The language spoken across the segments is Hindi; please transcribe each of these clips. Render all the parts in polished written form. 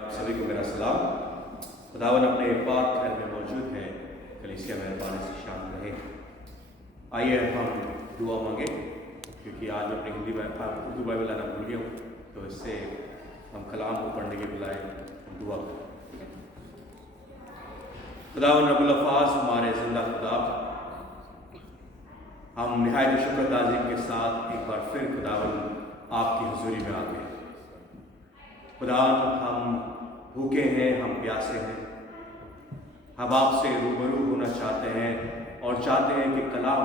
आप सभी को मेरा सलाम। खुदावन अपने पाक घर में मौजूद है, कलीसिया मेहरबानी से शांत रहे। आइए हम दुआ मांगे, क्योंकि आज मैं अपनी उर्दू बाइबल लाना भूल गया हूँ, तो इससे हम कलाम को पढ़ने के बजाय दुआ करें। खुदावन रब्बुल अल्फाज हमारे जिंदा खुदा, हम निहायत शुक्र ताज़ीम के साथ एक बार फिर खुदावन आपकी हुजूरी में आते हैं। खुदा हम भूखे हैं, हम प्यासे हैं, हम आपसे रूबरू होना चाहते हैं और चाहते हैं कि कलाम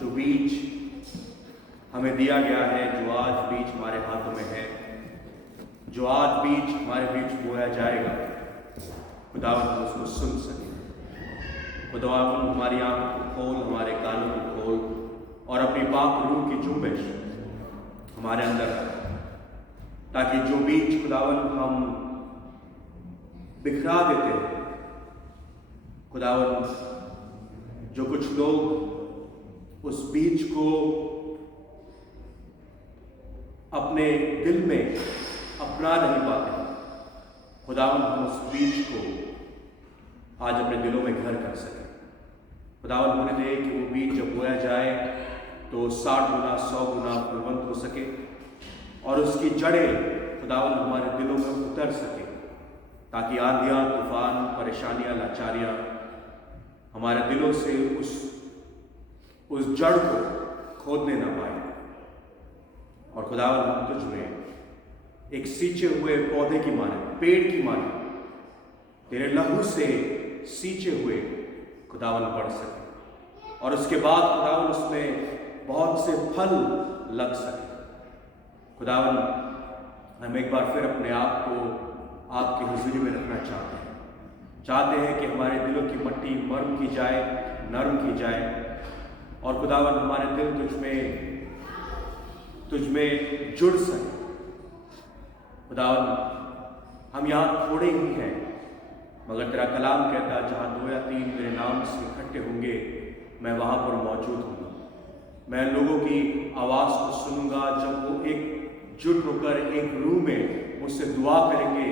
जो बीज हमें दिया गया है, जो आज बीज हमारे हाथों में है, जो आज बीज हमारे बीच बोया जाएगा, खुदावन हम उसको सुन सकें। खुदावन हमारी आंखों को खोल, हमारे कानों को खोल और अपनी पाक रूह की जुम्बिश हमारे अंदर रख, ताकि जो बीज खुदावन हम बिखरा देते हैं, खुदावन जो कुछ लोग उस बीज को अपने दिल में अपना नहीं पाते, खुदावन हम उस बीज को आज अपने दिलों में घर कर सकें। खुदावन होने दे कि वो बीज जब बोया जाए तो 60 गुना 100 गुना फलवंत हो सके और उसकी जड़ें खुदावन हमारे दिलों में उतर सके, ताकि आंधियाँ, तूफान, परेशानियाँ, लाचारियाँ हमारे दिलों से उस जड़ को खोदने ना पाए। और खुदावन हम तुझ में एक सींचे हुए पौधे की माने, पेड़ की माने, तेरे लहू से सींचे हुए खुदावन बढ़ सके और उसके बाद खुदावन उसमें बहुत से फल लग सके। खुदावन हम एक बार फिर अपने आप को आपकी हुजूरी में रखना चाहते हैं कि हमारे दिलों की मट्टी मर्म की जाए, नरम की जाए और खुदावन हमारे दिल तुझ में जुड़ सके। खुदावन हम यहाँ थोड़े ही हैं, मगर तेरा कलाम कहता है जहाँ 2 या 3 मेरे नाम से इकट्ठे होंगे, मैं वहाँ पर मौजूद हूँ। मैं लोगों की आवाज़ को सुनूंगा, जब वो एक जुट होकर एक रूह में मुझसे दुआ करेंगे,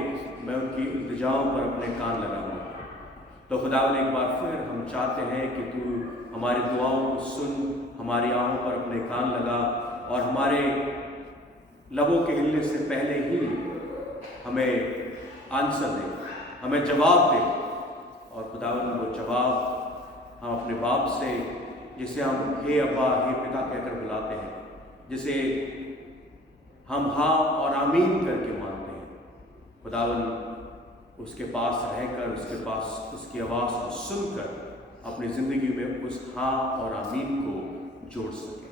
मैं उनकी इल्तिजाओं पर अपने कान लगाऊंगा। तो खुदावन एक बार फिर हम चाहते हैं कि तू हमारी दुआओं को सुन, हमारी आहों पर अपने कान लगा और हमारे लबों के हिलने से पहले ही हमें आंसर दे, हमें जवाब दे। और खुदावन वो जवाब हम अपने बाप से, जिसे हम हे अब्बा, हे पिता कहकर बुलाते हैं, जिसे हम हाँ और आमीन करके मानते हैं, खुदावन उसके पास रहकर, उसके पास उसकी आवाज़ को सुनकर अपनी ज़िंदगी में उस हाँ और आमीन को जोड़ सके।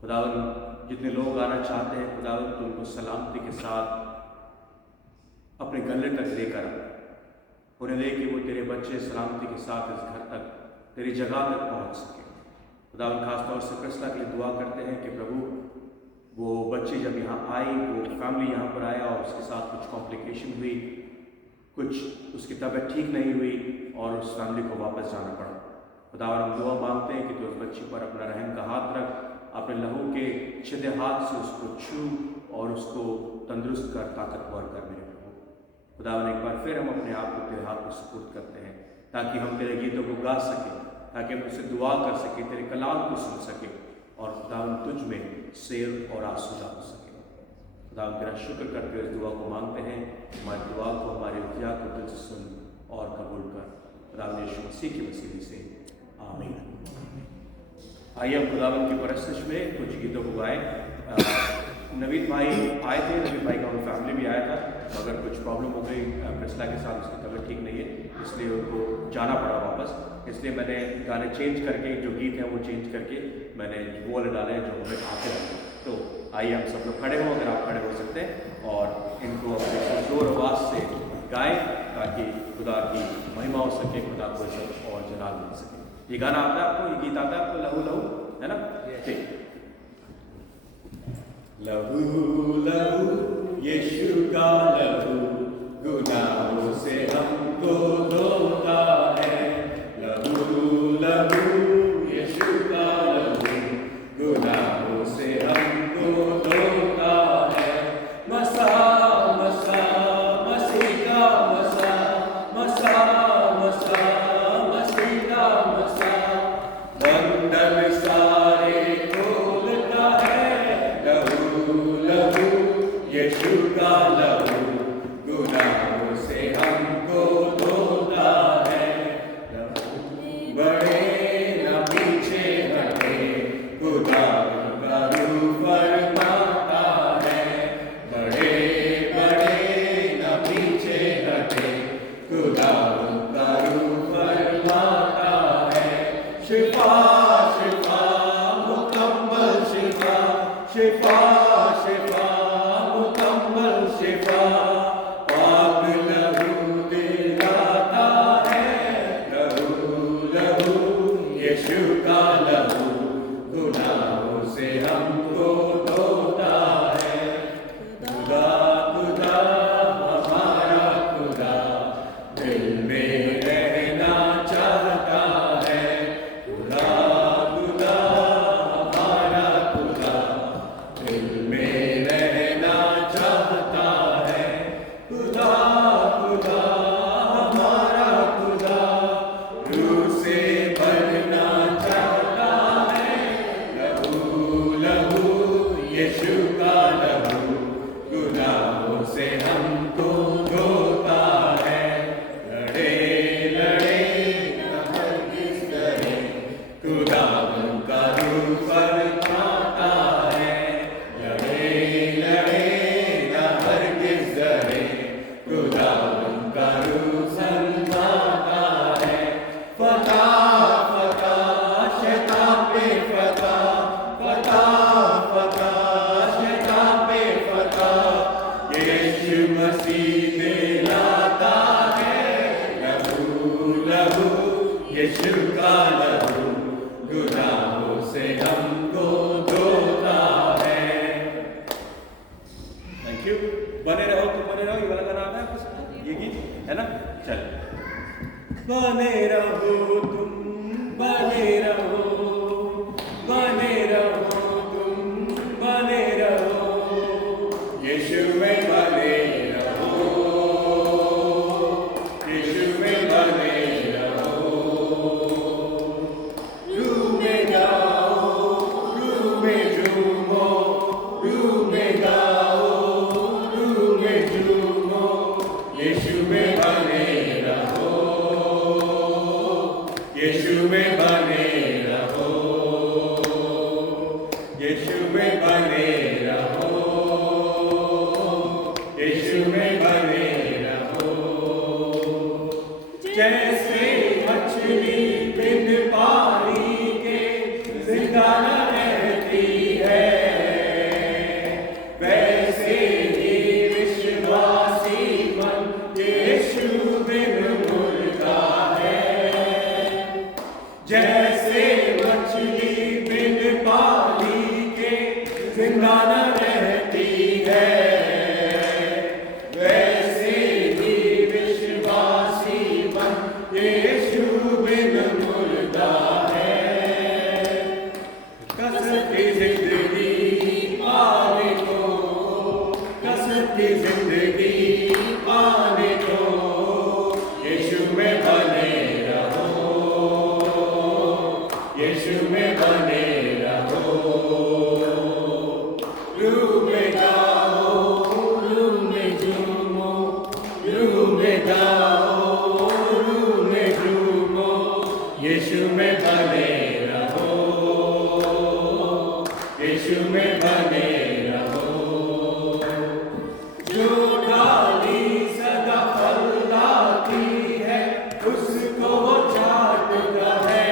खुदावन जितने लोग आना चाहते हैं, खुदावन तो उनको सलामती के साथ अपने गले तक लेकर उन्हें दे कि वो तेरे बच्चे सलामती के साथ इस घर तक, तेरी जगह तक पहुँच सके। खुदावन खासतौर से कृष्णा के लिए दुआ करते हैं कि प्रभु वो बच्ची जब यहाँ आई, वो फैमिली यहाँ पर आया और उसके साथ कुछ कॉम्प्लिकेशन हुई, कुछ उसकी तबीयत ठीक नहीं हुई और उस फैमिली को वापस जाना पड़ा। खुदावन हम दुआ मांगते हैं कि तो उस बच्ची पर अपना रहम का हाथ रख, अपने लहू के छिदे हाथ से उसको छू और उसको तंदुरुस्त कर, ताकतवर कर मेरे प्रभु। खुदावन एक बार फिर हम अपने आप को तेरे हाथ में सुपुर्द करते हैं, ताकि हम तेरे गीतों को गा सकें, ताकि हम उससे दुआ कर सकें, तेरे कलाम को सुन सकें और खुदावन तुझ में सेव और आसूदा हो सके। खुदावन तेरा शुक्र करते हुए इस दुआ को मांगते हैं, हमारी दुआ को, हमारी इल्तिजा को तुझ से सुन और कबूल कर। खुदावन यीशु मसीह की वसीले से आमीन। आइए हम खुदावन की परस्तिश में कुछ गीतों को गाएं। नवीद भाई आए थे, नवीद भाई का उन फैमिली भी आया था, मगर कुछ प्रॉब्लम हो गई कृष्णा के साथ, उसकी तबीयत ठीक नहीं है, इसलिए उनको जाना पड़ा वापस। इसलिए मैंने गाने चेंज करके, जो गीत हैं वो चेंज करके मैंने वो वाले डाले हैं जो हमें आते रहते हैं। तो आइए हम सब लोग खड़े हों, अगर आप खड़े हो सकते हैं, और इनको अपने जोर आवाज़ से गाएं, ताकि खुदा की महिमा हो सके, खुदा को सब और जलाल मिल सके। ये गाना आता है आपको, ये गीत आता है आपको, लहू लहू, है ना? ठीक। लहू लहू यीशु का लहू गुनाहों से हमको धोता है, लहू लहू यीशु का लहू गुनाहों से हमको धोता है, मसा यीशु का लहू गुनाहों से हमको धोता है। बड़े न पीछे हटे, खुदा का रूह फरमाता है। बड़े बड़े न पीछे हटे, खुदा का रूह फरमाता है। शिफा शिफा मुकम्मल शिफा, शिफा शिफा मुकम्मल शिफा, पाक लहू दिलाता है। लहू लहू यीशु का लहू गुनाहों से हमको धोता है। खुदा खुदा हमारा खुदा दिल में रहना चाहता है। खुदा खुदा हमारा खुदा दिल में रहना चाहता है। खुदा खुदा हमारा खुदा रूह से भरना चाहता है। लहू लहू यीशु का लहू गुनाहों से हमको धोता है। लड़े लड़े न हरगिज़ डरे, खुदा का रूह फरमाता है। लड़े लड़े न हरगिज़ डरे, खुदा का रूह फरमाता है। फतह फतह शैतान पे फतह, फतह फतह शैतान पे फतह, यीशु मसीह दिलाता है। लहू लहू यीशु का लहू गुनाहों से हमको धोता है। Thank you. बने रहो, तुम बने रहो। ये वाला गाना आता है आपको? ये गीत है ना? चल। बने रहो तुम, बने रहो, बने रहो तुम, बने रहो, यीशु में बने रहो, यीशु में बने रहो। रूह में गाओ, रूह में झूमो, रूह में गाओ, रूह में झूमो, यीशु में बने रहो, यीशु में बने रहो, यीशु में बने रहो, यीशु में बने रहो। जैसे मछली बिन पानी के जिंदा न रहती है, वैसे ही विश्वासी मन यीशु बिन मुर्दा है। जैसे मछली बिन पानी के जिंदा न रहती है, वैसे ही विश्वासी मन यीशु बिन मुर्दा है। कसरती जिंदगी पाने को, कसरती जिंदगी पाने को, यीशु में बने रहो, यीशु में बने रहो। रूह में गाओ, रूह में झूमो, रूह में गाओ, रूह में झूमो, यीशु में बने रहो, यीशु में बने रहो। जो डाली सदा फल लाती है, उसको वो चाटता है।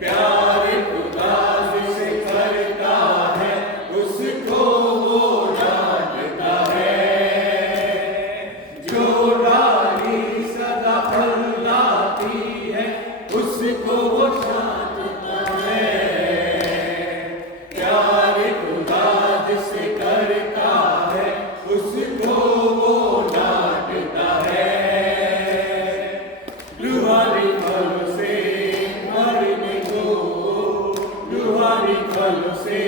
प्यार खुदा जिसे करता है, उसको वो डांटता है। जो डाली सदा फल लाती है, उसको वो चाटता है। प्यार खुदा जिसे करता है, उसको वो डांटता है। लुहारी फल से भरने को, लुहारी फल से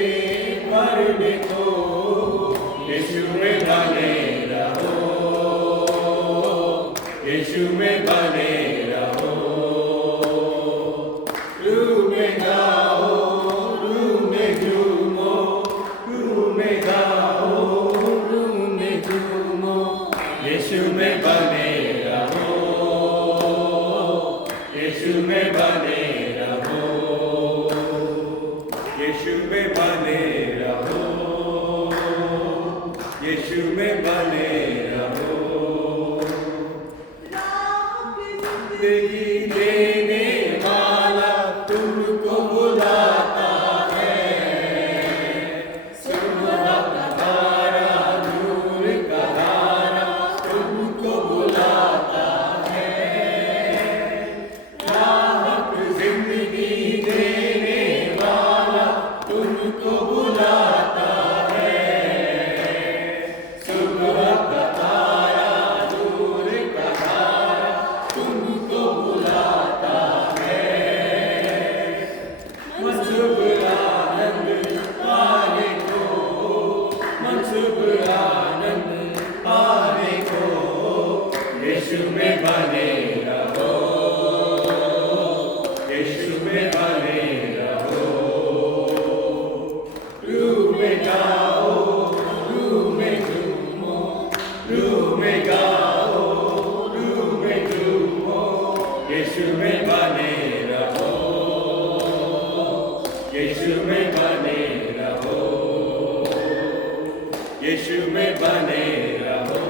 भरने को, यीशु में बने रहो, यीशु में बने रहो। रूह में गाओ, रूह में झूमो, रूह में गाओ, यीशु में बने रहो। जिंदगी देने वाला तुमको बुलाता है, सुबह का तारा, नूर का तारा तुमको बुलाता है। राहत जिंदगी देने वाला तुमको बुलाता है, सुबह का तारा, नूर का तारा तुमको बुलाता है। मनसुब आनंद पाने को, मनसुब आनंद पाने को, यीशु में बने रहो, यीशु में बने रहो। रूह में गाओ, रूह में झूमो, रूह में गाओ, रूह में झूमो, यीशु में बने रहो, यीशु में बने रहो, यीशु में बने रहो,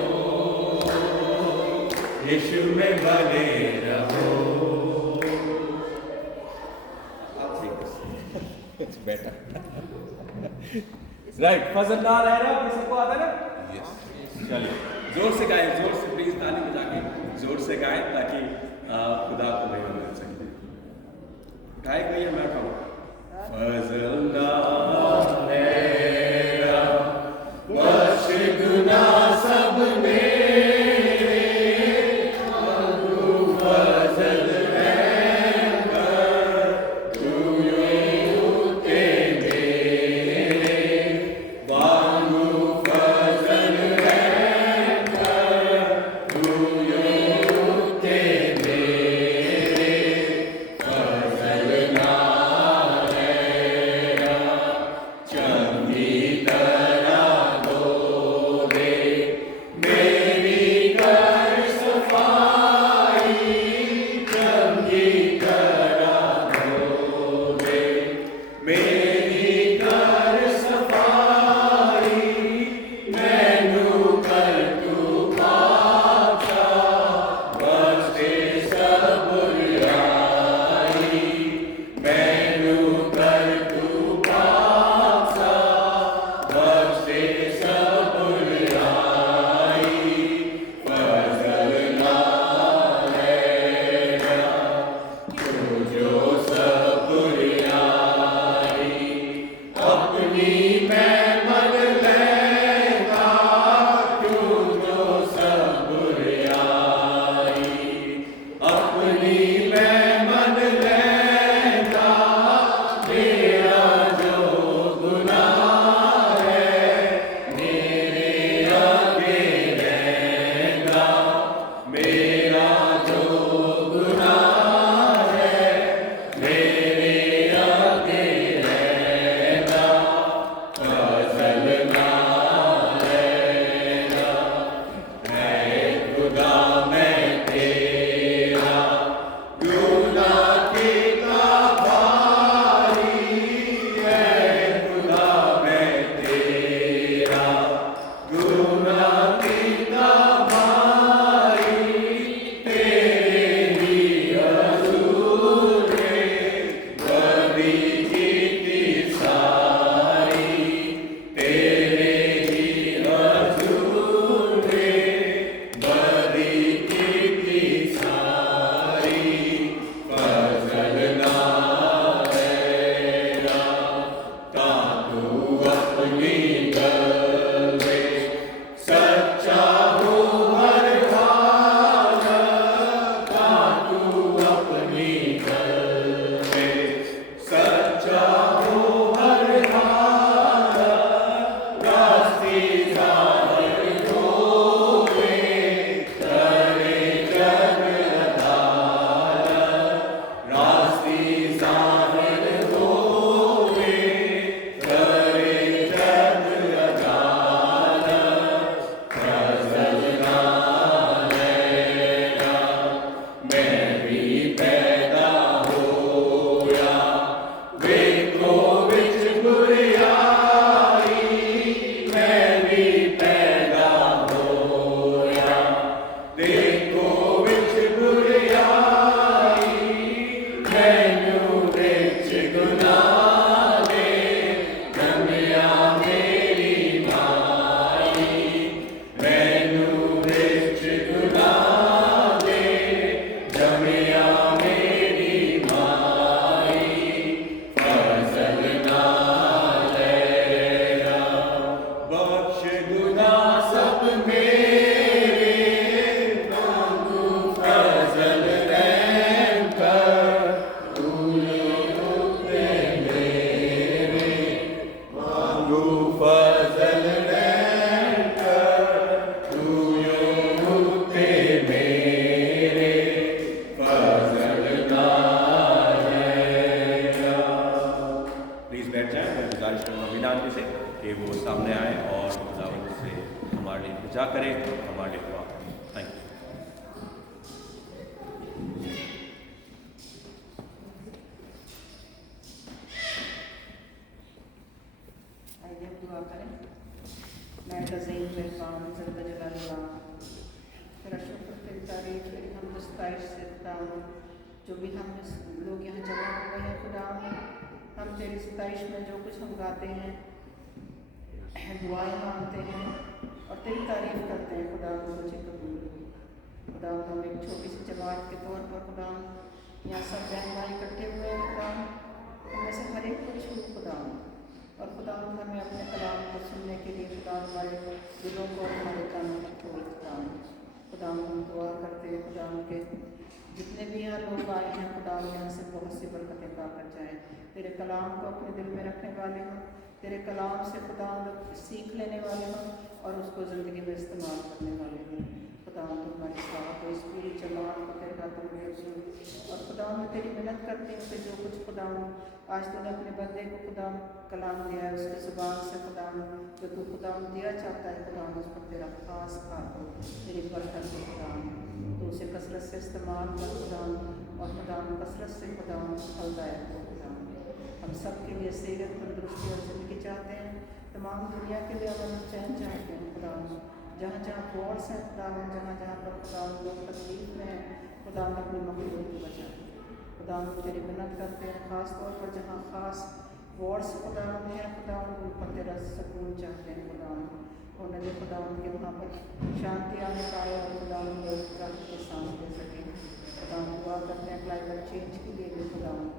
यीशु में बने रहो। It's better. Right, फजल ना रह रहा, किसी को आता ना? Yes. चलिए, जोर से गाएं, जोर से प्लीज ताली बजा के जोर से गाएं ताकि खुदा को महिमा मिल सके। गाए गई मैं कहूँ फजल ना मेरा, वश गुना सब मेरे, प्रभु फजल है कर, तू यूते मेरे, बांगू फजल है कर, तू यूते मेरे, फजल ना मेरा, जा करें, हमारे लिए दुआ करें। Thank you. आइए दुआ करें। मैं तज़ीम मेहमान ज़िंदा जलालुल्लाह, तेरा शुक्र, तेरी तारीफ, तेरी हमद सताइश से खुदावंद, जो भी हम लोग यहाँ जमा हुए हैं खुदावंद, हम तेरी सताइश में जो कुछ हम गाते हैं, दुआएं मांगते हैं और तेरी तारीफ करते हैं खुदावंद, मुझे कबूल हो। खुदावंद हम एक छोटी सी जमात के तौर पर खुदावंद यहाँ सब बहन भाई इकट्ठे हुए हैं खुदावंद, उनमें से हर एक को छू खुदावंद, और खुदावंद हमें अपने कलाम को सुनने के लिए खुदावंद हमारे दिलों को और हमारे कानों को खोल खुदावंद हम दुआ करते हैं खुदावंद के जितने भी यहाँ लोग आए हैं खुदावंद यहाँ से बहुत सी बरकतें पाकर जाएँ, तेरे कलाम को अपने दिल में रखने वाले हों, तेरे कलाम से खुदावंद सीख लेने वाले हों और उसको ज़िंदगी में इस्तेमाल करने वाले हों। खुदावंद हमारी साथ हो, इस पूरी जमात को तेरे हाथों में रखो, और खुदावंद मैं तेरी मिन्नत करती हूँ कि जो कुछ खुदावंद आज तूने अपने बंदे को खुदावंद कलाम दिया है, उसकी ज़ुबान से खुदावंद जो तू खुदावंद दिया चाहता है खुदावंद, उस पर तेरा खास हाथ हो, तेरी बरकत हो खुदावंद, तो उसे कसरत से इस्तेमाल कर खुदावंद, और खुदावंद कसरत से खुदावंद फलदायक हो खुदावंद। हम सब के लिए सेहत, तंदुरुस्ती और ज़िंदगी चाहते हैं, तमाम दुनिया के लिए अमन और चैन चाहते हैं खुदावंद। जहाँ जहाँ वॉर्स हैं खुदावंद, जहाँ जहाँ पर खुदावंद लोग तकलीफ में हैं खुदावंद, अपनी मखलूक को बचा खुदावंद, तेरी मिन्नत करते हैं ख़ास तौर पर जहाँ ख़ास वॉर्स खुदावंद हैं खुदावंद, उन पर तेरा सुकून चाहते हैं खुदावंद, उन्हें जो खुदावंद के वहाँ पर शांति आने पाए और खुदावंद लोग राहत के सांस ले सकें। खुदावंद दुआ करते हैं क्लाइमेट चेंज के लिए भी खुदावंद,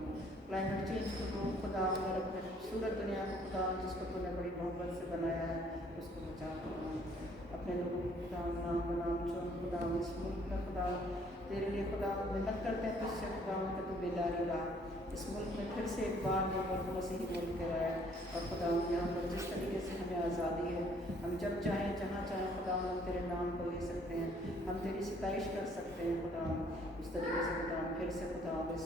क्लाइमेट चेंज को रोक खुदावंद, और अपने खूबसूरत दुनिया को खुदावंद जिसको तूने बड़ी मोहब्बत से बनाया है उसको बचा खुदावंद, अपने लोगों को खुदावंद नाम बनाम चुन खुदावंद, इस मुल्क में खुदावंद तेरे लिए खुदावंद मिन्नत करते हैं तुझसे खुदावंद कि तू बेदारी ला इस मुल्क में फिर से एक बार ये मुल्क मसीही मुल्क कराए, और खुदावंद यहाँ पर जिस तरीके से हमें आज़ादी है, हम जब चाहें जहाँ चाहें खुदावंद हम तेरे नाम को ले सकते हैं, हम तेरी सिताइश कर सकते हैं खुदावंद, उस तरीके से खुदावंद फिर से खुदावंद इस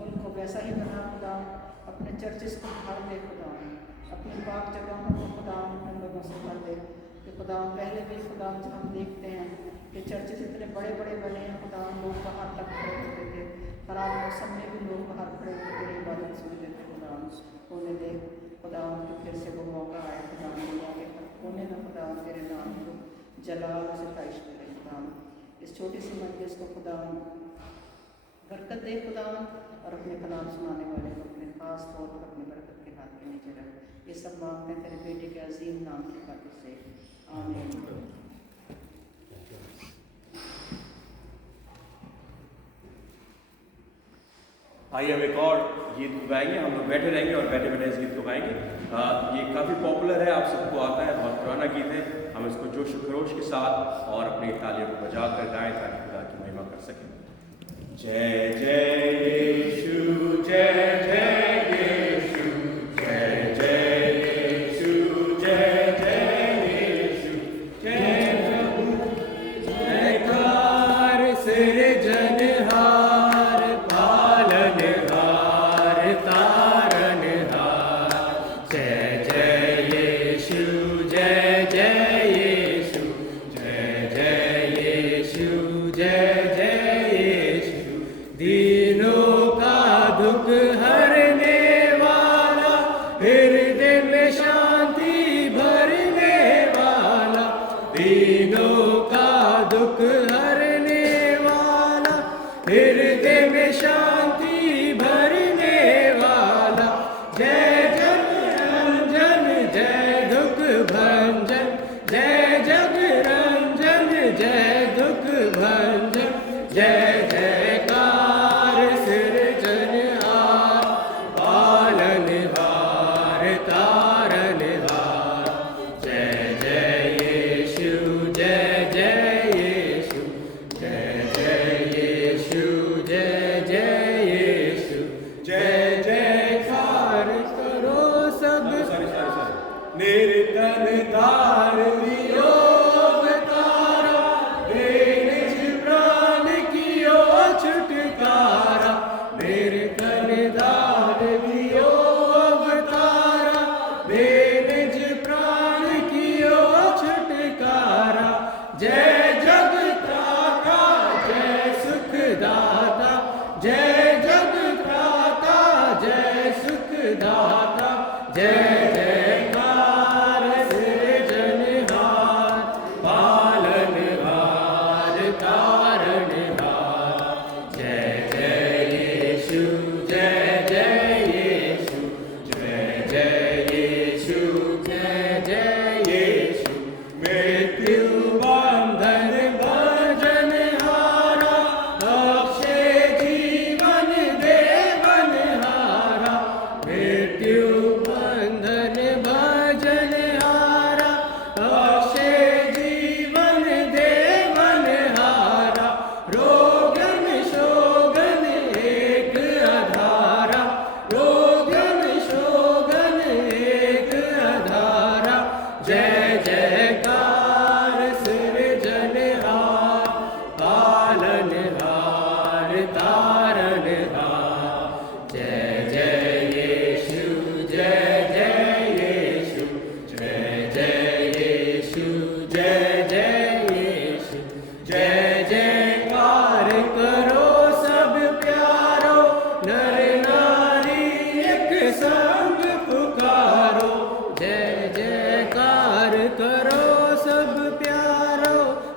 मुल्क को वैसा ही बना खुदावंद, अपने चर्चेस को भर दे खुदावंद, अपनी पाक जगहों को खुदावंद उन लोगों से भर दे कि खुदावंद पहले भी खुदावंद जब हम देखते हैं कि चर्चेस इतने बड़े बड़े बने हैं खुदावंद, लोग बाहर तक खड़े होते थे, खराब मौसम में भी लोग बाहर खड़े होकर तेरी इबादत सुनते थे खुदावंद, उन्हें देख खुदावंद कि फिर से वो मौका आए खुदावंद दुनिया के कोने में खुदावंद तेरे नाम को जलाल से ख़ाहिश करें खुदावंद, इस छोटी सी मजलिस को खुदावंद बरकत दे खुदावंद, और अपने कलाम सुनाने वाले को अपने खास तौर पर अपनी बरकत के हाथ के नीचे रख, ये सब मांगते हैं तेरे बेटे के अजीम नाम की खातिर से, आमीन। आइए हम एक और गीत गाएंगे, हम लोग बैठे रहेंगे और बैठे बैठे इस गीत को गाएंगे। ये काफ़ी पॉपुलर है, आप सबको आता है, बहुत पुराना गीत है, हम इसको जोश खरोश के साथ और अपनी तालियों को बजा कर गाएं ताकि खुदा की महिमा कर सकें। जय जय यीशु, जय जय यीशु, जय जय यीशु, जय जय यीशु, जय प्रभु जयकार सृजनहार, पालनहार, तारनहार, जय जय यीशु, जय जय यीशु, जय जय यीशु, जय जय यीशु, दीनों का दुख हरने वाला, हृदय में शांति भरने वाला, दीनों का दुख हरने वाला, हृदय में शांति भरने वाला, जय जग रंजन, जय दुख भंजन, जय जग रंजन, जय दुख भंजन, जय जयकार सृजनहार, पालनहार, तारनहार, जय जय यीशु, जय जय यीशु,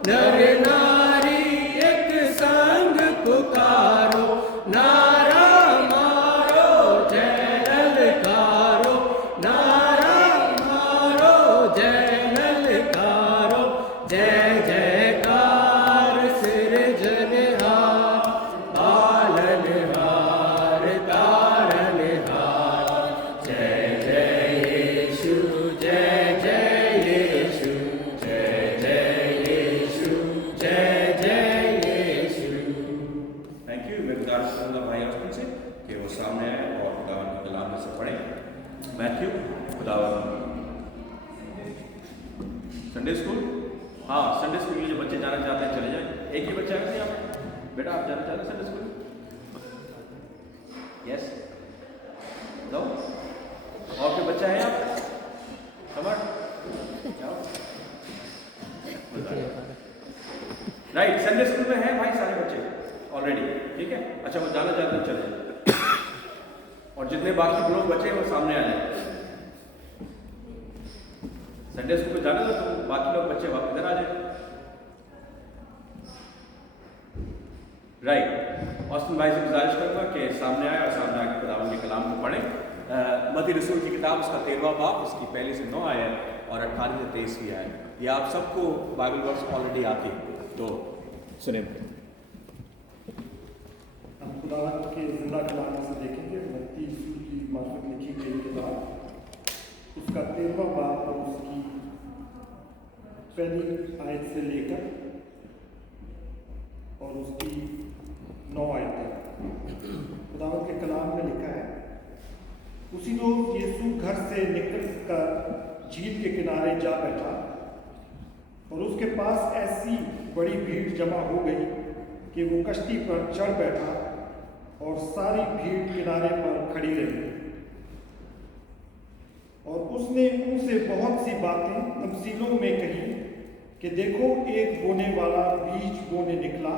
नर नारी एक संग पुकारो, नारा मारो जय ललकारो, नारा मारो जय ललकारो, जय जयकार सिरजनहार, पालनहार तारनहार, जय जय यीशु, जय जय यीशु, जय जय यीशु, जय जय यीशु। Thank you. मैं गुजारिश करूँगा भाई ऑस्टिन से कि वो सामने आए और खुदावन के कलाम में से पढ़ें। मैथ्यू, खुदावन संडे स्कूल, हाँ संडे स्कूल के लिए जो बच्चे जाना चाहते हैं चले जाएं। एक ही बच्चा है यहाँ पे? बेटा आप जाना चाहते हैं संडे स्कूल? यस, जाओ। और कोई बच्चा है यहाँ पे? समर, जाओ। राइट, संडे स्कूल में है भाई सारे बच्चे ऑलरेडी, ठीक है। अच्छा वो जाना चाहते हैं चले जाए, और जितने बाकी लोग बचे हैं वो सामने आ जाए। संडे स्कूल में जाना तो बाकी लोग बच्चे वापस इधर आ जाए। राइट, ऑस्टिन भाई से गुजारिश करूंगा कि सामने आए और सामने आके खुदावन के कलाम को पढ़ें। मत्ती रसूल की किताब उसका 13वां बाब, उसकी पहली से 9 आयत और 18 से 23वीं आयत। ये आप सबको बाइबल वर्स ऑलरेडी आती है, तो सुने। हम खुदावंद के जिंदा कलाम से देखेंगे मत्ती रसूल की मार्फत लिखी गई किताब, उसका 13वां बाब और उसकी पहली आयत से लेकर और उसकी 9 आयत तक। खुदावंद के कलाम में लिखा है, उसी रोज यीशु घर से निकलकर झील के किनारे जा बैठा और उसके पास ऐसी बड़ी भीड़ जमा हो गई कि वो कश्ती पर चढ़ बैठा और सारी भीड़ किनारे पर खड़ी रही। और उसने उनसे बहुत सी बातें तमसीलों में कही कि देखो एक बोने वाला बीज बोने निकला,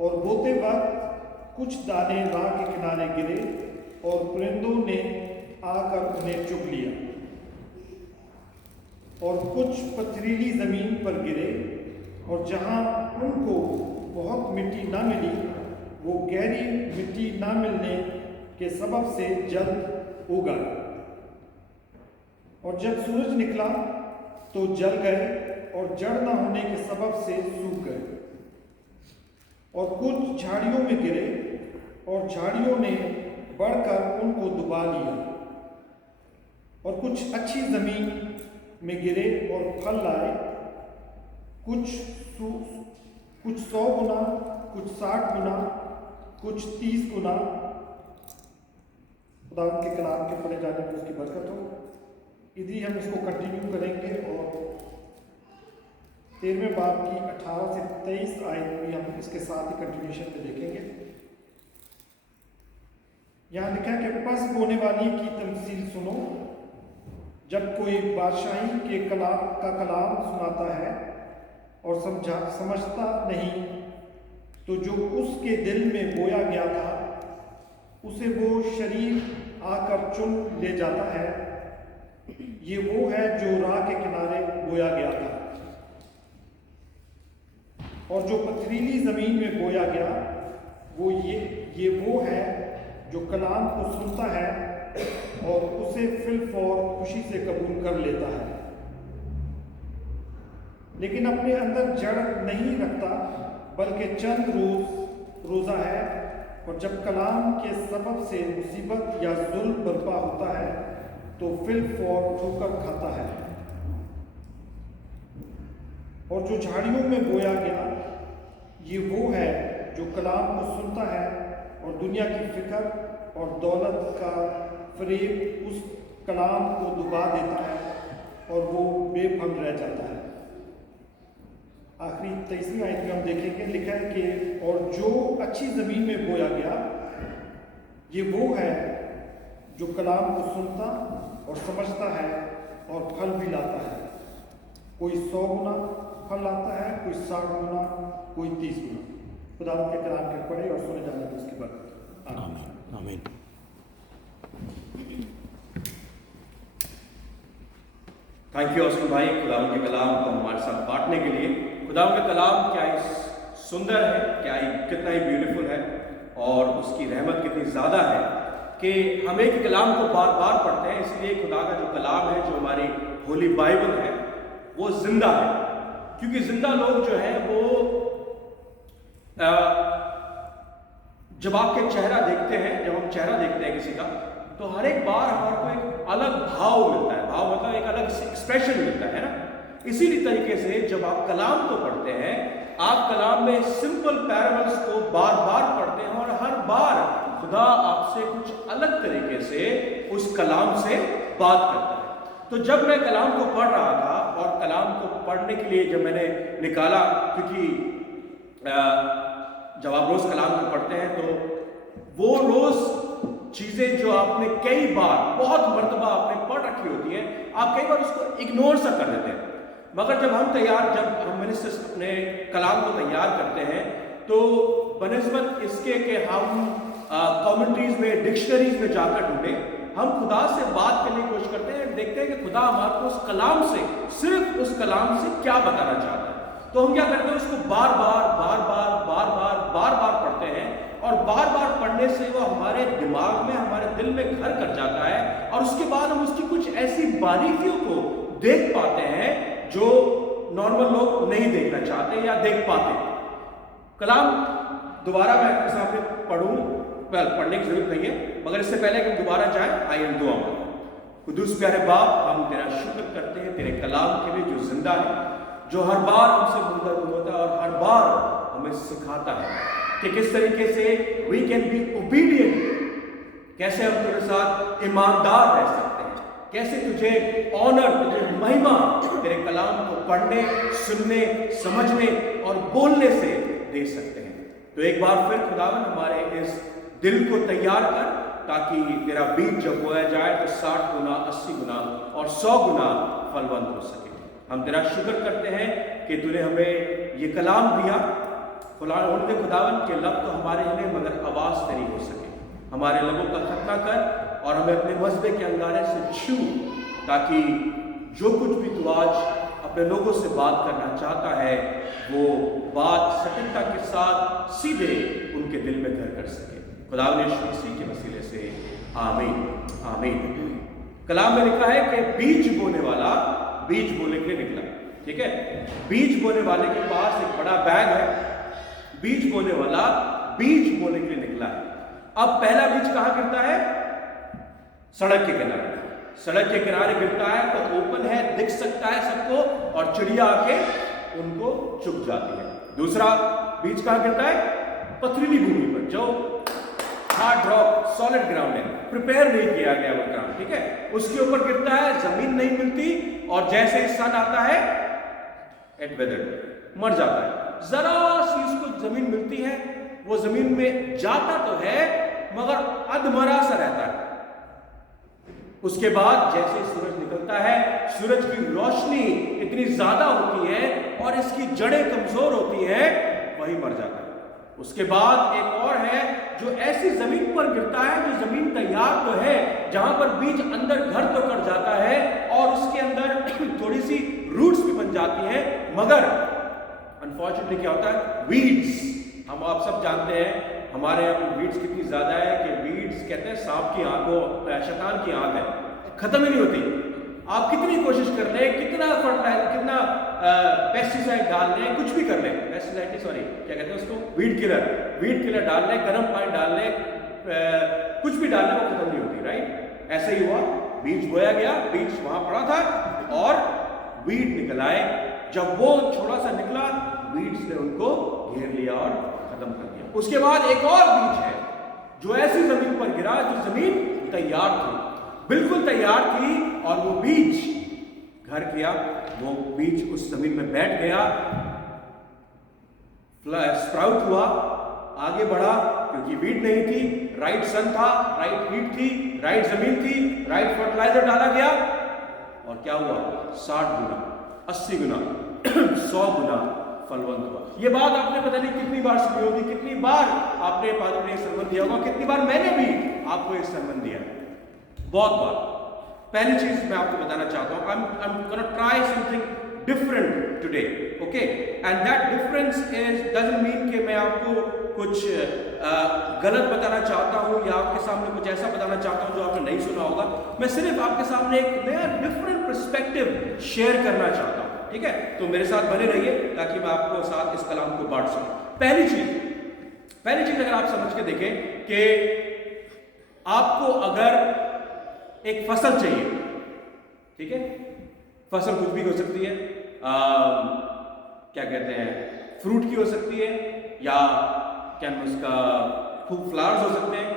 और बोते वक्त कुछ दाने राह के किनारे गिरे और परिंदों ने आकर उन्हें चुग लिया, और कुछ पथरीली जमीन पर गिरे, और जहाँ उनको बहुत मिट्टी ना मिली वो गहरी मिट्टी ना मिलने के सबब से जल्द उगा, और जब सूरज निकला तो जल गए और जड़ ना होने के सबब से सूख गए। और कुछ झाड़ियों में गिरे और झाड़ियों ने बढ़कर उनको डुबा लिया, और कुछ अच्छी जमीन में गिरे और फल लाए, कुछ 100 गुना, कुछ 60 गुना, कुछ 30 गुना। खुदावंद के कलाम के पढ़े जाने में उसकी बरकत हो। इधर हम इसको कंटिन्यू करेंगे और 13वें बाब की 18 से 23 आयत भी हम इसके साथ ही कंटिन्यूशन में देखेंगे। यहाँ लिखा है कि पस बोने वाली की तमसील सुनो, जब कोई बादशाही के कलाम सुनाता है और समझता नहीं, तो जो उसके दिल में बोया गया था उसे वो शरीर आकर चुन ले जाता है। ये वो है जो राह के किनारे बोया गया था, और जो पथरीली जमीन में बोया गया वो ये वो है जो कलाम को सुनता है और उसे फिलफौर खुशी से कबूल कर लेता है, लेकिन अपने अंदर जड़ नहीं रखता, बल्कि चंद रोजा है, और जब कलाम के सबब से मुसीबत या जुल्म बर्पा होता है तो फिलफौर ठोकर खाता है। और जो झाड़ियों में बोया गया ये वो है जो कलाम को सुनता है और दुनिया की फिक्र और दौलत का फरेब उस कलाम को डुबा देता है और वो बेफल रह जाता है। आखिरी 23वीं आयत में हम देखेंगे, लिखा है कि और जो अच्छी जमीन में बोया गया ये वो है जो कलाम को सुनता और समझता है और फल भी लाता है। कोई 100 गुना फल लाता है, कोई 60 गुना, कोई 30 गुना। खुदा के कलाम के पढ़े और सुने जाने की उसकी बरकत। आमीन आमीन। थैंक यू ऑस्टिन भाई खुदा के कलाम को हमारे साथ बांटने के लिए। खुदा का कलाम क्या ही सुंदर है, क्या ही कितना ही ब्यूटीफुल है, और उसकी रहमत कितनी ज़्यादा है कि हम एक कलाम को बार बार पढ़ते हैं। इसलिए खुदा का जो कलाम है, जो हमारी होली बाइबल है, वो जिंदा है। क्योंकि जिंदा लोग जो है वो जब आपके चेहरा देखते हैं, जब हम चेहरा देखते हैं किसी का, तो हर एक बार हमारे को एक अलग भाव मिलता है। भाव मतलब एक अलग एक्सप्रेशन मिलता है ना। इसी तरीके से जब आप कलाम को पढ़ते हैं, आप कलाम में सिंपल पैराबल्स को बार बार पढ़ते हैं, और हर बार खुदा आपसे कुछ अलग तरीके से उस कलाम से बात करता है। तो जब मैं कलाम को पढ़ रहा था, और कलाम को पढ़ने के लिए जब मैंने निकाला, क्योंकि जब आप रोज कलाम को पढ़ते हैं तो वो रोज चीजें जो आपने कई बार बहुत मर्तबा आपने पढ़ रखी होती है, आप कई बार उसको इग्नोर सा कर देते हैं। मगर जब हम मिनिस्टर्स अपने कलाम को तैयार करते हैं, तो बनिस्बत इसके कि हम कमेंट्रीज में, डिक्शनरीज में जाकर ढूंढे, हम खुदा से बात करने की कोशिश करते हैं, देखते हैं कि खुदा हमारे उस कलाम से, सिर्फ उस कलाम से क्या बताना चाहता है। तो हम क्या करते हैं, उसको बार बार पढ़ते हैं, और बार बार पढ़ने से वो हमारे दिमाग में, हमारे दिल में घर कर जाता है, और उसके बाद हम उसकी कुछ ऐसी बारीकियों को देख पाते हैं जो नॉर्मल लोग नहीं देखना चाहते या देख पाते। कलाम दोबारा मैं आपके सामने पढ़ूं, पढ़ने की जरूरत नहीं है, मगर इससे पहले कि हम दोबारा जाएं, आइए हम दुआ मांगें। कुदूस प्यारे बाप, हम तेरा शुक्र करते हैं तेरे कलाम के लिए जो जिंदा है, जो हर बार हमसे मुंतर होता है, और हर बार हमें सिखाता है कि किस तरीके से वी कैन बी ओबीडियंट, कैसे हम तेरे साथ ईमानदार रह सकते हैं, कैसे तुझे ऑनर, तुझे महिमा तेरे कलाम को पढ़ने, सुनने, समझने और बोलने से दे सकते हैं। तो एक बार फिर खुदावन हमारे इस दिल को तैयार कर, ताकि तेरा बीज जब बोया जाए तो 60 गुना, 80 गुना और 100 गुना फलवंत हो सके। हम तेरा शुक्र करते हैं कि तूने हमें ये कलाम दिया। खुदावन के लब तो हमारे लिए, मगर आवाज़ तेरी हो सके। हमारे लबों का खतना कर और हमें अपने मज़बे के अंगारे से छू, ताकि जो कुछ भी तू आज अपने लोगों से बात करना चाहता है, वो बात सटीकता के साथ सीधे उनके दिल में घर कर सके। खुदावन यीशु मसीह के वसीले से आमीन, आमीन। कलाम में लिखा है कि बीज बोने वाला बीज बोने के लिए निकला। ठीक है, बीज बोने वाले के पास एक बड़ा बैग है। बीज बोने वाला बीज बोने के लिए निकला है। अब पहला बीज कहां गिरता है? सड़क के किनारे। सड़क के किनारे गिरता है तो ओपन है, दिख सकता है सबको, और चिड़िया आके उनको चुग जाती है। दूसरा बीज कहां गिरता है? पथरीली भूमि पर, जो हार्ड रॉक, सॉलिड ग्राउंड है, प्रिपेयर नहीं किया गया वो ग्राउंड। ठीक है, उसके ऊपर गिरता है, जमीन नहीं मिलती, और जैसे ही सन आता है इट वेदर्ड, मर जाता है। जरा सी उसको जमीन मिलती है, वो जमीन में जाता तो है मगर अधमरा सा रहता है। उसके बाद जैसे सूरज निकलता है, सूरज की रोशनी इतनी ज्यादा होती है और इसकी जड़ें कमजोर होती हैं, वही मर जाता है। उसके बाद एक और है जो ऐसी जमीन पर गिरता है, जो जमीन तैयार तो है, जहां पर बीज अंदर घर तो कर जाता है और उसके अंदर थोड़ी सी रूट्स भी बन जाती हैं, मगर अनफॉर्चुनेटली क्या होता है? वीड्स। हम आप सब जानते हैं हमारे यहाँ पर वीड्स कितनी ज्यादा है कि वीड्स कहते हैं सांप की आंख, वो शैतान की आंख है, खत्म ही नहीं होती। आप कितनी कोशिश कर लें, कितना फर्टिलाइजर, कितना पेस्टिसाइड डाल लें, कुछ भी कर लें, पेस्टिसाइड सॉरी क्या कहते हैं उसको, वीड किलर डाल लें, गर्म पानी डाल लें, कुछ भी डाल लें, वो खत्म नहीं होती। राइट, ऐसे ही हुआ। बीज बोया गया, बीज वहां पड़ा था और वीड निकल आए। जब वो थोड़ा सा निकला, वीड्स ने उनको घेर लिया और खत्म कर दिया। उसके बाद एक और बीज है जो ऐसी जमीन पर गिरा जो जमीन तैयार थी, बिल्कुल तैयार थी, और वो बीज घर किया, वो बीज उस जमीन में बैठ गया, स्प्राउट हुआ, आगे बढ़ा, क्योंकि वीड नहीं थी, राइट सन था, राइट हीट थी, राइट जमीन थी, राइट फर्टिलाइजर डाला गया, और क्या हुआ? 60 गुना, 80 गुना, 100 गुना फलवंत हुआ। ये बात आपने पता नहीं कितनी बार सुनी होगी, कितनी बार आपने पादरी ने सरमन दिया होगा, कितनी बार मैंने भी आपको एक सरमन दिया, बहुत बार। पहली चीज मैं आपको बताना चाहता हूं, I'm gonna try something different today, okay? And that difference doesn't mean कि मैं आपको कुछ गलत बताना चाहता हूँ या आपके सामने कुछ ऐसा बताना चाहता हूँ जो आपने नहीं सुना होगा। मैं सिर्फ आपके सामने एक नया डिफरेंट पर्सपेक्टिव शेयर करना चाहता हूँ, ठीक है? तो मेरे साथ बने रहिए ताकि मैं आपको साथ इस कलाम को बांट सकूं। पहली चीज अगर आप समझ के देखें कि आपको अगर एक फसल चाहिए, ठीक है? फसल कुछ भी हो सकती है, क्या कहते हैं, फ्रूट की हो सकती है या कैनवस का फ्लावर्स हो सकते हैं,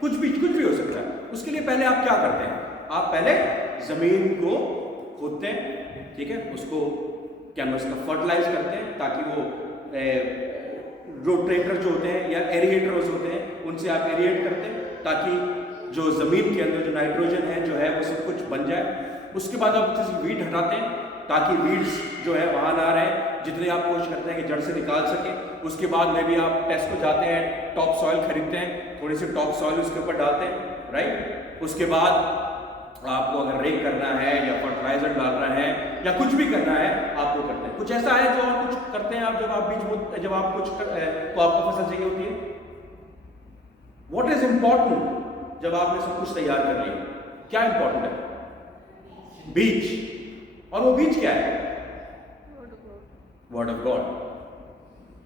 कुछ भी हो सकता है। उसके लिए पहले आप क्या करते हैं? आप पहले जमीन को खोदते हैं, ठीक है? उसको कैनवस का फर्टिलाइज करते हैं ताकि वो रोटेटर जो होते हैं या एरिएटर्स होते हैं उनसे आप एरिएट करते हैं ताकि जो जमीन के अंदर जो नाइट्रोजन है जो है वो सब कुछ बन जाए। उसके बाद आप किसी वीड हटाते हैं ताकि वीड्स जो है वहां ना रहे, जितने आप कोशिश करते हैं कि जड़ से निकाल सके। उसके बाद में भी आप टेस्को जाते हैं, टॉप सॉइल खरीदते हैं, थोड़ी सी टॉप सॉइल उसके ऊपर डालते हैं, राइट? उसके बाद आपको अगर रेक करना है या फर्टिलाइजर डालना है या कुछ भी करना है आप वो करते हैं। कुछ ऐसा है जो आप कुछ करते हैं आप जब आप कुछ तो आपको फसल चाहिए होती है। व्हाट इज इंपॉर्टेंट जब आपने सब कुछ तैयार कर लिया? क्या इंपॉर्टेंट है? बीज। और वो बीज क्या है? Word of God.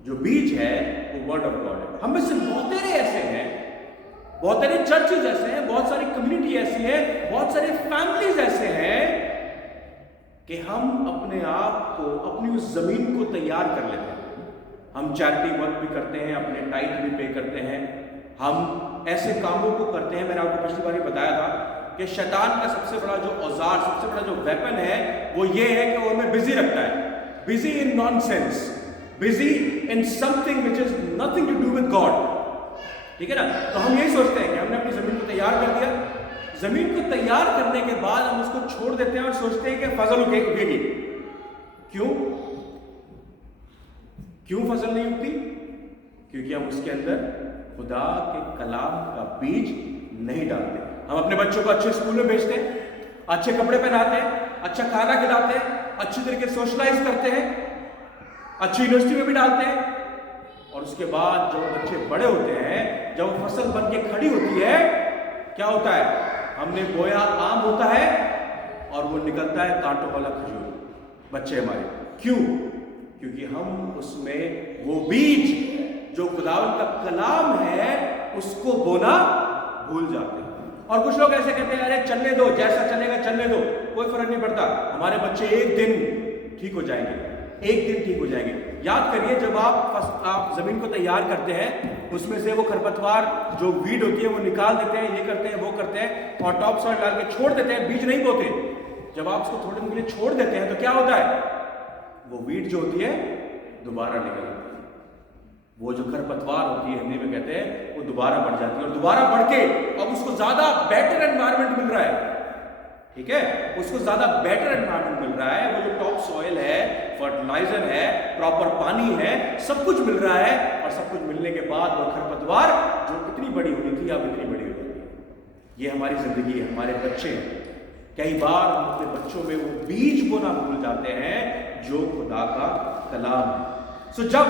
जो बीज है वो वर्ड ऑफ गॉड है। हम में से बहुत सारे ऐसे हैं, बहुत सारे चर्चेज ऐसे हैं, बहुत सारी कम्युनिटी ऐसी है, बहुत सारे फैमिलीज ऐसे हैं कि हम अपने आप को, अपनी उस जमीन को तैयार कर लेते हैं। हम चैरिटी वर्क भी करते हैं, अपने टाइट भी पे करते हैं, हम ऐसे कामों को करते हैं। मैंने आपको पिछली बार बताया था कि शैतान का सबसे बड़ा जो औजार, सबसे बड़ा जो वेपन है वो ये है कि वो हमें बिजी रखता है। Busy in nonsense, busy in something which is nothing to do with God, ठीक है ना? तो हम यही सोचते हैं कि हमने अपनी जमीन को तैयार कर दिया, जमीन को तैयार करने के बाद हम उसको छोड़ देते हैं और सोचते हैं कि फसल उगेगी। क्यों फसल नहीं उगती? क्योंकि हम उसके अंदर खुदा के कलाम का बीज नहीं डालते। हम अपने बच्चों को अच्छे स्कूल में भेजते हैं, अच्छे कपड़े पहनाते हैं, अच्छा खाना खिलाते हैं, अच्छी तरीके से सोशलाइज करते हैं, अच्छी यूनिवर्सिटी में भी डालते हैं, और उसके बाद जब बच्चे बड़े होते हैं, जब फसल बन के खड़ी होती है, क्या होता है? हमने बोया आम होता है और वो निकलता है कांटों वाला खजूर, बच्चे हमारे। क्यों? क्योंकि हम उसमें वो बीज जो खुदावंद का कलाम है उसको बोना भूल जाते हैं। और कुछ लोग ऐसे कहते हैं, अरे चलने दो, जैसा चलेगा चलने दो, कोई फर्क नहीं पड़ता, हमारे बच्चे एक दिन ठीक हो जाएंगे, एक दिन ठीक हो जाएंगे। याद करिए, जब आप जमीन को तैयार करते हैं, उसमें से वो खरपतवार जो वीड होती है वो निकाल देते हैं, ये करते हैं, वो करते हैं, और टॉप सॉइल डाल के छोड़ देते हैं, बीज नहीं बोते। जब आप उसको थोड़े दिन के लिए छोड़ देते हैं तो क्या होता है? वो वीड जो होती है दोबारा निकल आती है, वो जो खरपतवार होती है, हिंदी में कहते हैं, वो दोबारा बढ़ जाती है, और दोबारा बढ़ के अब उसको ज्यादा बेटर एनवायरनमेंट मिल रहा है, ठीक है? उसको ज्यादा बेटर एनवायरनमेंट मिल रहा है, वो जो टॉप सॉइल है, फर्टिलाइजर है, प्रॉपर पानी है, सब कुछ मिल रहा है, और सब कुछ मिलने के बाद वो खरपतवार जो इतनी बड़ी होनी थी अब इतनी बड़ी हो जाती है। ये हमारी जिंदगी है, हमारे बच्चे हैं। कई बार हम अपने बच्चों में वो बीज बोना भूल जाते हैं जो खुदा का कलाम है। सो जब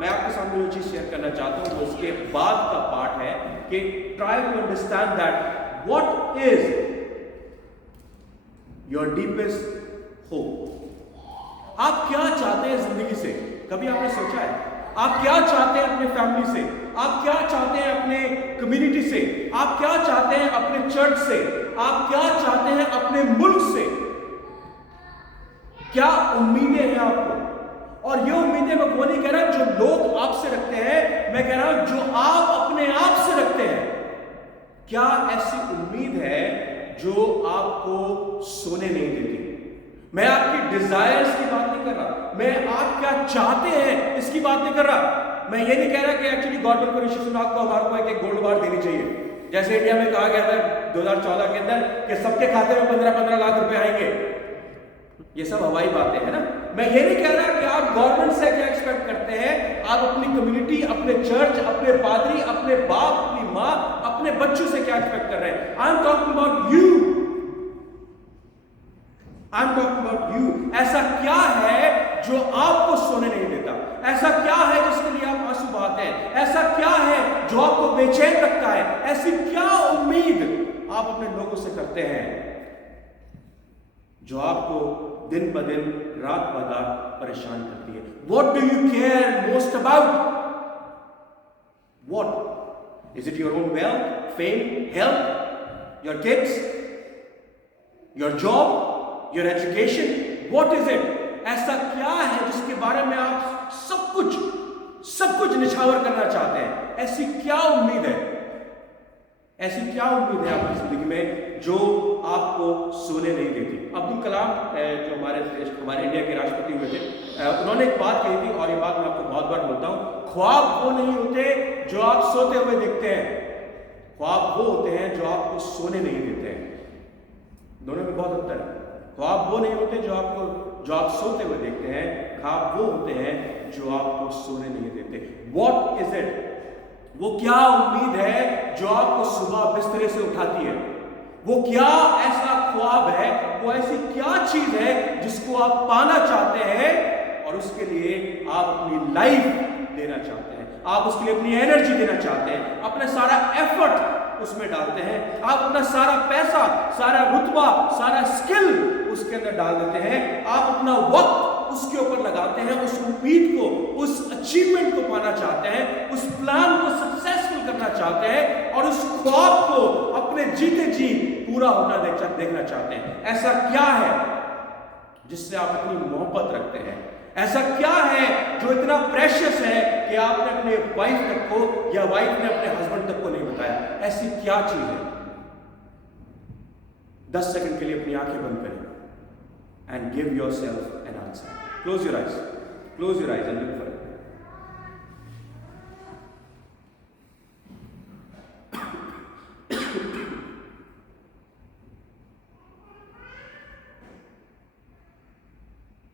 मैं आपके सामने वो चीज शेयर करना चाहता हूं, वो उसके बाद का पार्ट है कि try to understand that what is your deepest hope. आप क्या चाहते हैं जिंदगी से? कभी आपने सोचा है? आप क्या चाहते हैं अपने फैमिली से? आप क्या चाहते हैं अपने कम्युनिटी से? आप क्या चाहते हैं अपने चर्च से? आप क्या चाहते हैं अपने मुल्क से? क्या उम्मीदें हैं आपको? और ये उम्मीदें मैं वो नहीं कह रहा जो लोग आपसे रखते हैं, मैं कह रहा हूं जो आप अपने आप से रखते हैं। क्या ऐसी उम्मीद है जो आपको सोने नहीं देती? मैं आपकी डिजायर्स की बात नहीं कर रहा, मैं आप क्या चाहते हैं इसकी बात नहीं कर रहा। मैं ये नहीं कह रहा कि एक्चुअली गवर्नमेंट को ऋषि सुनाक को हमारे को एक गोल्ड बार देनी चाहिए, जैसे इंडिया में कहा गया था 2014 के अंदर कि सबके खाते में 15-15 लाख रुपए आएंगे। ये सब हवाई बातें हैं ना। मैं ये नहीं कह रहा कि आप गवर्नमेंट से क्या एक्सपेक्ट करते हैं, आप अपनी कम्युनिटी, अपने चर्च, अपने पादरी, अपने बाप, अपनी माँ, अपने बच्चों से क्या एक्सपेक्ट कर रहे हैं। I am talking about you. I am talking about you. ऐसा क्या है जो आपको सोने नहीं देता? ऐसा क्या है जिसके लिए आप आंसू बहाते हैं? ऐसा क्या है जो आपको बेचैन रखता है? ऐसी क्या उम्मीद आप अपने लोगों से करते हैं जो आपको दिन ब दिन, रात ब रात परेशान करती है? What do you care most about? What? Is it your own wealth, fame, health, your kids, your job, your education? What is it? ऐसा क्या है जिसके बारे में आप सब कुछ निछावर करना चाहते हैं? ऐसी क्या उम्मीद है? ऐसी क्या उम्मीद है आपकी जिंदगी में जो आपको सोने नहीं देती? अब्दुल कलाम जो हमारे इंडिया के राष्ट्रपति हुए थे, उन्होंने एक बात कही थी, और ये बात मैं आपको बहुत बार बोलता हूं, ख्वाब वो नहीं होते जो आप सोते हुए देखते हैं, ख्वाब वो होते हैं जो आपको सोने नहीं देते हैं। दोनों में बहुत अंतर है। ख्वाब वो नहीं होते जो आप सोते हुए देखते हैं, ख्वाब वो होते हैं जो आपको सोने नहीं देते। What is it? वो क्या उम्मीद है जो आपको सुबह बिस्तरे से उठाती है? वो क्या ऐसा ख्वाब है, वो ऐसी क्या चीज है जिसको आप पाना चाहते हैं और उसके लिए आप अपनी लाइफ देना चाहते हैं, आप उसके लिए अपनी एनर्जी देना चाहते हैं, अपना सारा एफर्ट उसमें डालते हैं, आप अपना सारा पैसा, सारा रुतबा, सारा स्किल उसके अंदर डाल देते हैं, आप अपना वक्त उसके ऊपर लगाते हैं, उस उम्मीद को, उस अचीवमेंट को पाना चाहते हैं, उस प्लान को सक्सेसफुल करना चाहते हैं और उस ख्वाब को अपने जीते जी पूरा होना देखना चाहते हैं। ऐसा क्या है जिससे आप इतनी मोहब्बत रखते हैं? ऐसा क्या है जो इतना प्रेशियस है कि आपने अपने वाइफ तक को या वाइफ ने अपने हस्बैंड तक को नहीं बताया? ऐसी क्या चीज है? 10 सेकंड के लिए अपनी आंखें बंद करें and give yourself an answer. Close your eyes. Close your eyes and look for it.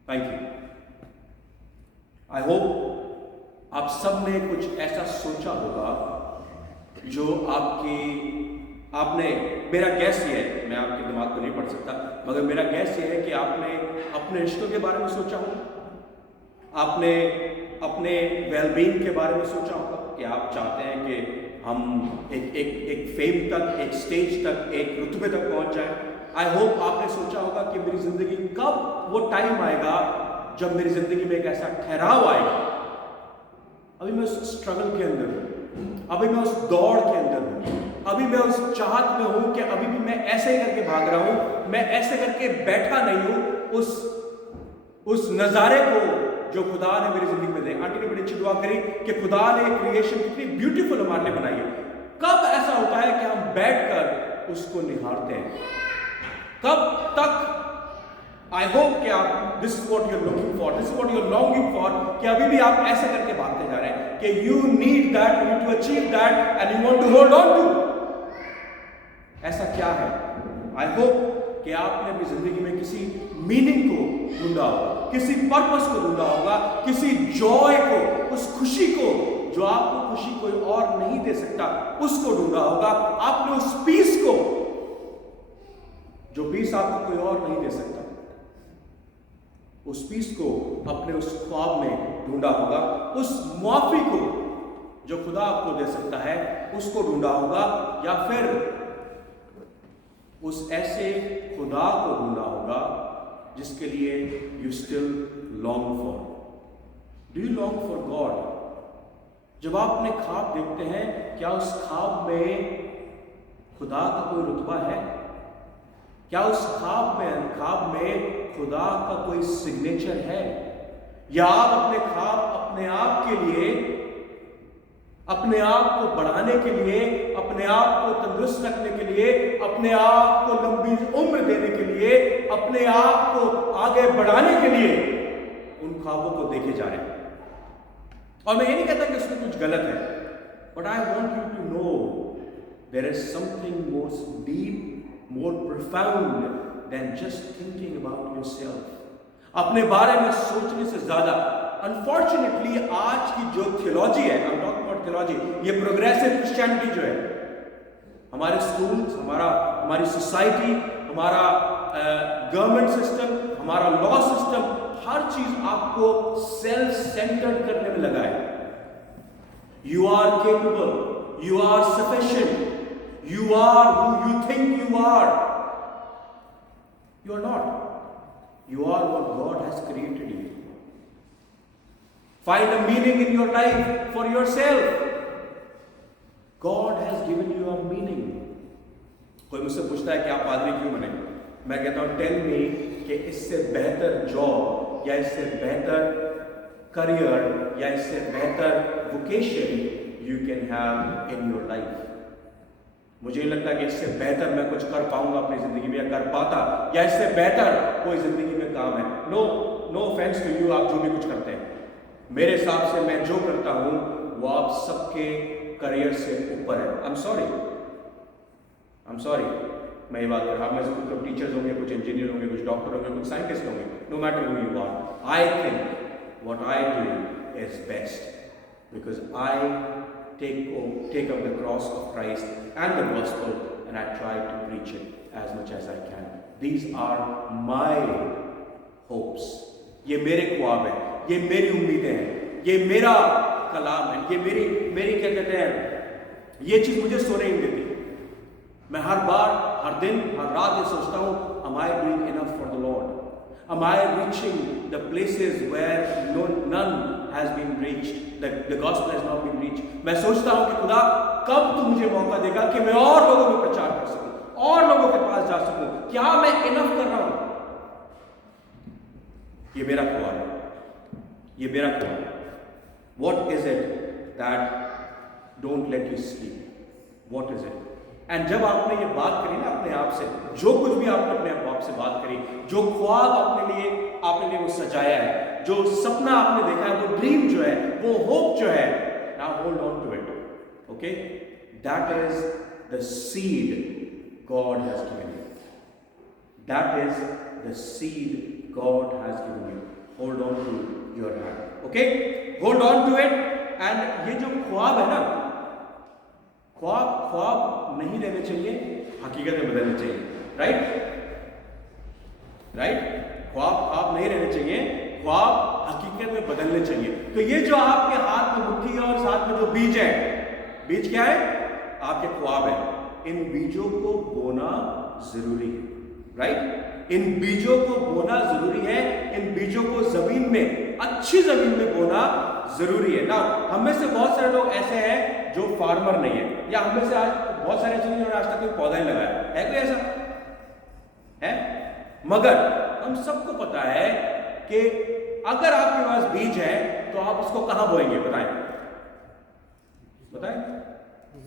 Thank you. I hope आप सब ने कुछ ऐसा सोचा होगा जो आपने मेरा गैस ये है, मैं आपके दिमाग को नहीं पढ़ सकता, मगर मेरा गैस ये है कि आपने अपने रिश्तों के बारे में सोचा होगा, आपने अपने वेलबींग के बारे में सोचा होगा कि आप चाहते हैं कि हम एक फेम तक, एक स्टेज तक, एक रुतबे तक पहुंच जाए। आई होप आपने सोचा होगा कि मेरी जिंदगी कब वो टाइम आएगा जब मेरी जिंदगी में एक ऐसा ठहराव आएगा। अभी मैं उस स्ट्रगल के अंदर हूं, अभी मैं उस दौड़ के अंदर हूं, अभी मैं उस चाहत में हूं कि अभी भी मैं ऐसे ही करके भाग रहा हूं, मैं ऐसे करके बैठा नहीं हूं उस नजारे को जो खुदा ने मेरी जिंदगी में दिया। आंटी ने बड़ी अच्छी दुआ करी कि खुदा ने क्रिएशन कितनी ब्यूटीफुल हमारे लिए बनाई है। कब ऐसा होता है कि हम बैठकर उसको निहारते हैं? कब तक? आई होप कि आप this is what you are looking for, this is what you are longing for, कि अभी भी आप ऐसे करके भागते जा रहे हैं कि you need that, you need to achieve that and you want to hold on to. ऐसा क्या है? आई होप कि आपने अपनी जिंदगी में किसी मीनिंग को ढूंढा होगा, किसी पर्पस को ढूंढा होगा, किसी जॉय को, उस खुशी को जो आपको खुशी कोई और नहीं दे सकता, उसको ढूंढा होगा। आपने उस पीस को, जो पीस आपको कोई और नहीं दे सकता, उस पीस को अपने उस ख्वाब में ढूंढा होगा। उस मुआफी को जो खुदा आपको दे सकता है, उसको ढूंढा होगा, या फिर उस ऐसे खुदा को ढूंढा होगा जिसके लिए you still long for. Do you long for God? जब आप अपने ख्वाब देखते हैं, क्या उस ख्वाब में खुदा का कोई रुतबा है? क्या उस ख्वाब में खुदा का कोई सिग्नेचर है? या आप अपने ख्वाब अपने आप के लिए, अपने आप को बढ़ाने के लिए, अपने आप को तंदुरुस्त रखने के लिए, अपने आप को लंबी उम्र देने के लिए, अपने आप को आगे बढ़ाने के लिए उन ख्वाबों को देखे जा रहे हैं? और मैं ये नहीं कहता कि उसमें कुछ गलत है, but I want you to know there is something most deep, more profound than just thinking about yourself. अपने बारे में सोचने से ज्यादा, अनफॉर्चुनेटली आज की जो थियोलॉजी है, I'm talking about theology, ये प्रोग्रेसिव क्रिश्चियनिटी जो है, हमारे स्कूल्स, हमारी सोसाइटी, हमारा गवर्नमेंट सिस्टम, हमारा लॉ सिस्टम, हर चीज आपको सेल्फ सेंटर्ड करने में लगा है। You are capable, you are sufficient, you are who you think you are. You are not, you are what God has created you. Find a meaning in your life for yourself. God has given you a meaning. कोई मुझसे पूछता है कि आप पादरी क्यों बने, मैं कहता हूं टेल मी कि इससे बेहतर जॉब या इससे बेहतर करियर या इससे बेहतर vocation you can have in your life. मुझे नहीं लगता कि इससे बेहतर मैं कुछ कर पाऊंगा अपनी जिंदगी में या कर पाता, या इससे बेहतर कोई जिंदगी में काम है। नो ऑफेंस टू यू, आप जो भी कुछ करते हैं, मेरे हिसाब से मैं जो करता हूं वो आप सबके करियर से ऊपर है। आई एम सॉरी, मैं ये बात कर रहा हूं, में से कुछ टीचर्स होंगे, कुछ इंजीनियर होंगे, कुछ डॉक्टर होंगे, कुछ साइंटिस्ट होंगे, no matter who you are, I think what I do is best because I take up the cross of Christ and the gospel and I try to preach it as much as I can. These are my hopes. ये मेरे ख्वाब हैं, ये मेरी उम्मीदें हैं, ये मेरा कलाम है, ये मेरी क्या कहते हैं, ये चीज मुझे सोने नहीं देती। मैं हर बार, हर दिन, हर रात ये सोचता हूँ, am I doing enough for the Lord? Am I reaching the places where none has been reached? The gospel has not been reached. मैं सोचता हूँ कि खुदा कब तू मुझे मौका देगा कि मैं और लोगों में प्रचार कर सकूं, और लोगों के पास जा सकूं, क्या मैं इनफ कर रहा हूं? ये मेरा ख्वाब है, ये मेरा ख्वाब है। What is it that don't let you sleep? What is it? And जब आपने ये बात करी ना अपने आप से, जो कुछ भी आपने अपने आप से बात करी, जो ख्वाब आपने लिए वो सजाया है, जो सपना आपने देखा है, वो ड्रीम जो है, वो होप जो है, now hold on to it, okay? That is the seed God has given you, that is the seed God has given you. Hold on to your hand, okay? Hold on to it. And ये जो ख्वाब है ना, ख्वाब नहीं रहने चाहिए, हकीकत में बदलने चाहिए, राइट? ख्वाब नहीं रहने चाहिए, ख्वाब हकीकत में बदलने चाहिए। तो ये जो आपके हाथ में मुट्ठी है और साथ में जो बीज है, बीज क्या है? आपके ख्वाब है। इन बीजों को बोना जरूरी है, राइट? इन बीजों को बोना जरूरी है, इन बीजों को जमीन में, अच्छी जमीन में बोना जरूरी है ना। हम में से बहुत सारे लोग ऐसे हैं जो फार्मर नहीं है, या हम में से आज बहुत सारे ऐसे जिन्होंने आज तक कोई पौधा नहीं लगाया है, कोई ऐसा है? मगर हम सबको पता है कि अगर आपके पास बीज है तो आप उसको कहां बोएंगे? बताएं,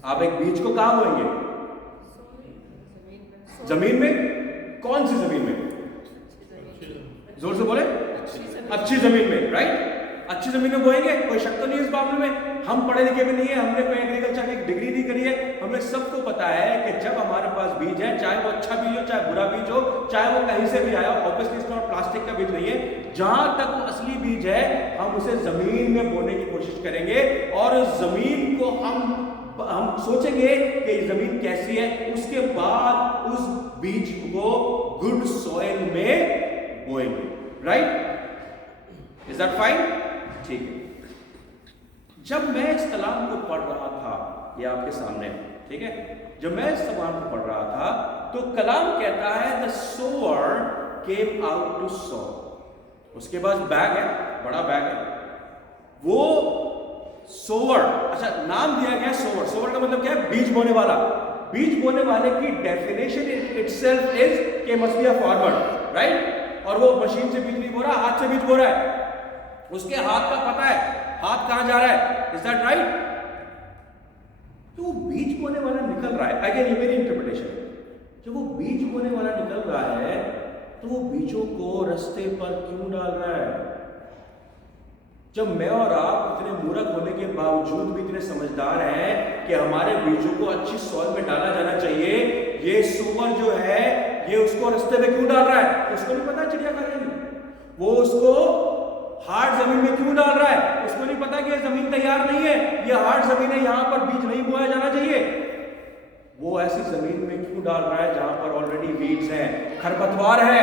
आप एक बीज को कहां बोएंगे? जमीन में। कौन सी जमीन में? जोर से बोले। अच्छी जमीन में, राइट? अच्छी जमीन में बोएंगे, कोई शक तो नहीं इस मामले में। हम पढ़े लिखे भी नहीं है, हमने कोई एग्रीकल्चर की डिग्री नहीं करी है। हमें सबको पता है कि जब हमारे पास बीज है, चाहे वो अच्छा बीज हो, चाहे बुरा बीज हो, चाहे वो कहीं से भी आया हो, ऑब्वियसली इसमें प्लास्टिक का बीज नहीं है, जहां तक वो असली बीज है हम उसे जमीन में बोने की कोशिश करेंगे, और जमीन को हम सोचेंगे कि ये जमीन कैसी है, उसके बाद उस बीज को गुड सॉइल में बोएंगे, राइट? Is that fine? ठीक है। जब मैं इस कलाम को पढ़ रहा था, ये आपके सामने, ठीक है, जब मैं इस कलाम को पढ़ रहा था तो कलाम कहता है the sower came out to sow. उसके पास बैग है, बड़ा बैग है, वो सोअर, अच्छा नाम दिया गया सोअर। सोअर का मतलब क्या है? बीज बोने वाला। बीज बोने वाले की डेफिनेशन इटसेल्फ इज के must be a farmer, right? और वो मशीन से बीज नहीं बो रहा, हाथ से बीज बो रहा है। उसके हाथ का पता है हाथ कहां जा रहा है। Is that right? तो बीज बोने वाला निकल रहा है। अगेन ये मेरी इंटरप्रिटेशन है। जब वो बीज बोने वाला निकल रहा है तो वो बीजों को रास्ते पर क्यों डाल रहा है? जब मैं और आप इतने मूर्ख होने के बावजूद भी इतने समझदार हैं कि हमारे बीजों को अच्छी सॉइल में डाला जाना चाहिए, ये सुअर जो है ये उसको रास्ते में क्यों डाल रहा है? उसको नहीं पता चिड़ियाघर में, वो उसको हार्ड जमीन में क्यों डाल रहा है? उसको नहीं पता कि ये जमीन तैयार नहीं है, ये हार्ड जमीन है, यहां पर बीज नहीं बोया जाना चाहिए। वो ऐसी जमीन में क्यों डाल रहा है जहां पर ऑलरेडी वीड्स हैं, खरपतवार है?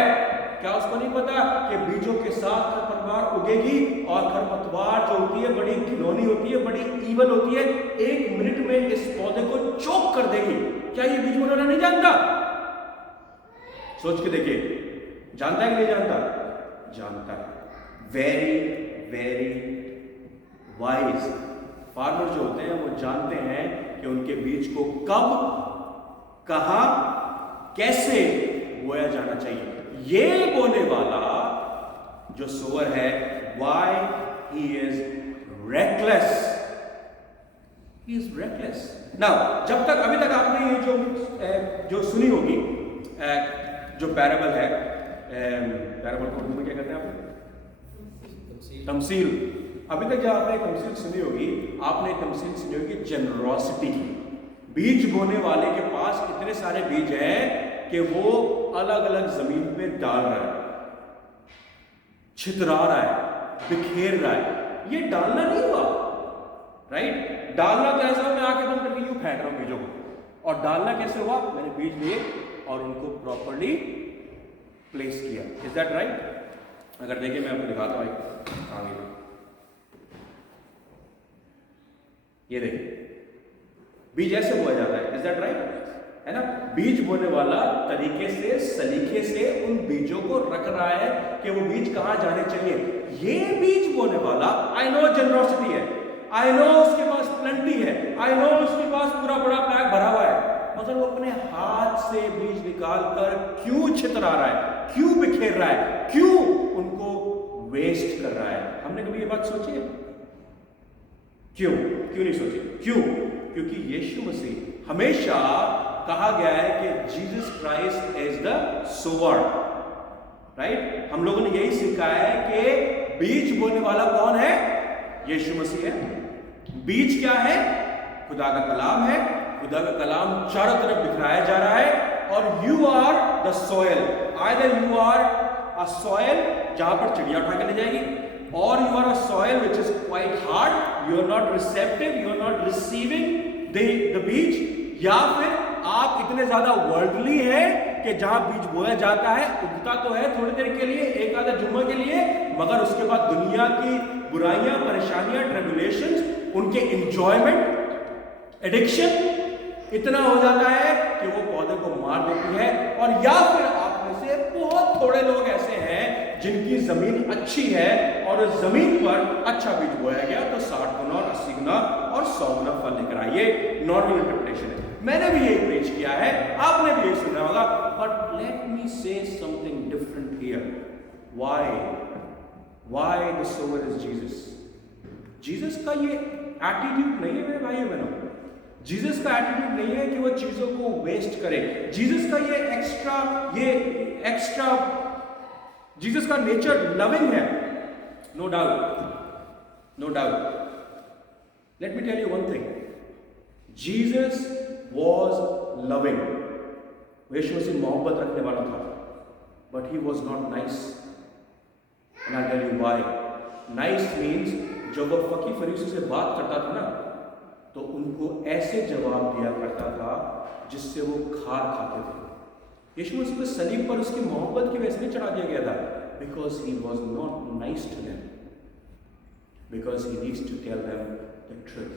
क्या उसको नहीं पता कि बीजों के साथ खरपतवार उगेगी? और खरपतवार जो होती है बड़ी घिनौनी होती है, बड़ी ईवल होती है, 1 मिनट में इस पौधे को चोक कर देगी। क्या ये बीज बोना नहीं जानता? सोच के देखिए, जानता है कि नहीं जानता? जानता है। वेरी वेरी वाइज फार्मर जो होते हैं वो जानते हैं कि उनके बीज को कब, कहां, कैसे बोया जाना चाहिए। ये बोने वाला जो सोअर है, why he is reckless, he is reckless। Now, जब तक अभी तक आपने ये जो सुनी होगी जो पैराबल है, पैराबल को उर्दू में क्या कहते हैं आप? तमसील। अभी तक जो आपने तमसील सुनी होगी, आपने तमसील सुनी होगी जेनरोसिटी की। बीज बोने वाले के पास इतने सारे बीज हैं कि वो अलग अलग जमीन पे डाल रहा है, छितरा रहा है, बिखेर रहा है। ये डालना नहीं हुआ, राइट? डालना तो ऐसा मैं आके तुम करके यूं फेंक रहा हूं बीजों को। और डालना कैसे हुआ? मैंने बीज लिए और उनको प्रॉपर्ली प्लेस किया। Is that right? अगर देखिए मैं आपको दिखाता हूं आगे, ये देखिए बीज ऐसे बोया जाता है। Is that right? है ना? बीज बोने वाला तरीके से, सलीके से उन बीजों को रख रहा है कि वो बीज कहां जाने चाहिए। ये बीज बोने वाला, आई नो जनरोसिटी है, आई नो उसके पास प्लेंटी है, आई नो उसके पास पूरा बड़ा बैग भरा हुआ है, मगर वो अपने हाथ से बीज निकालकर क्यों छितरा रहा है, क्यों बिखेर रहा है, क्यों उनको वेस्ट कर रहा है? हमने कभी ये बात सोची है? क्यों नहीं सोची? क्यों? क्योंकि यीशु मसीह हमेशा कहा गया है कि Jesus Christ is the sower, right? हम लोगों ने यही सीखा है कि बीज बोने वाला कौन है? यीशु मसीह है। बीज क्या है? खुदा का कलाम है। खुदा का कलाम चारों तरफ बिखराया जा रहा है और you are the soil. Either you are a soil जहां पर चिड़िया उठा के ले जाएगी, और you are a soil which is quite hard, you are not receptive, you are not receiving the बीज, या फिर आप इतने ज्यादा वर्ल्डली हैं कि जहां बीज बोया जाता है, उगता तो है थोड़ी देर के लिए, एक आधा जुम्मा के लिए, मगर उसके बाद दुनिया की बुराइयां, परेशानियां, ट्रिब्युलेशंस, उनके एंजॉयमेंट, एडिक्शन इतना हो जाता है कि वो पौधे को मार देती है। और या फिर आप में से बहुत थोड़े लोग ऐसे हैं जिनकी जमीन अच्छी है और उस जमीन पर अच्छा बीज बोया गया तो 60 गुना और 80 गुना और 100 गुना फल लेकर आए। नॉर्मल इंटरप्रिटेशन है। मैंने भी यही प्रीच किया है, आपने भी यही सुना होगा, but let me say something different here. Why the sower is Jesus? Jesus का ये एटीट्यूड नहीं है मेरे भाइयों बहनों, जीसस का एटीट्यूड नहीं है कि वो चीजों को वेस्ट करे। जीसस का ये एक्स्ट्रा जीसस का नेचर लविंग है, no doubt. Let me tell you one thing, Jesus was loving. यीशु मसीह मोहब्बत रखने वाला था, but he was not nice. And I tell you why. Nice means जब वो फकीर फरीसी से बात करता था ना, तो उनको ऐसे जवाब दिया करता था जिससे वो खार खाते थे। यीशु मसीह को सलीब पर उसकी मोहब्बत की वजह से चढ़ा दिया गया था, because he was not nice to them, because he needs to tell them the truth.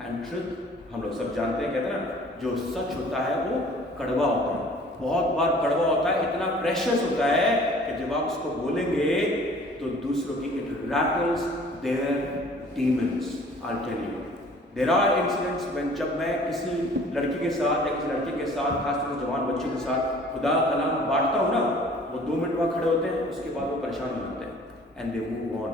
And truth हम लोग सब जानते हैं, कहते हैं ना, जो सच होता है वो कड़वा होता है, बहुत बार कड़वा होता है, इतना प्रेशियस होता है कि जब आप उसको बोलेंगे तो दूसरों की it rattles their demons. I tell you, there are incidents when, जब मैं किसी लड़की के साथ या किसी लड़के के साथ, खासतौर से जवान बच्चों के साथ खुदा का कलाम बांटता हूँ ना, वो 2 मिनट वहाँ खड़े होते हैं, उसके बाद वो परेशान हो जाते हैं, and they move on,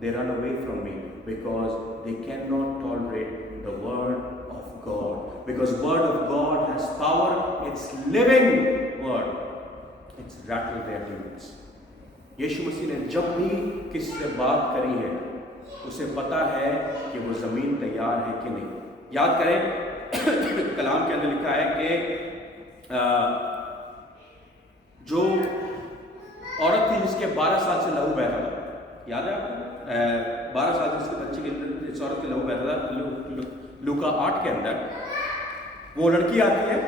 they run away from me, because they can not tolerate the word of God, because word of God has power, it's living word, it's rattle their demons. यीशु मसीह ने जब भी किसी से बात करी है, उसे पता है कि वो जमीन तैयार है कि नहीं। याद करें कलाम के अंदर लिखा है कि जो औरत थी जिसके 12 साल से लहू बहता था, याद है? 12 साल जिसके बच्चे के इस औरत के लहू बहता था, लूका 8 के अंदर वो लड़की आती है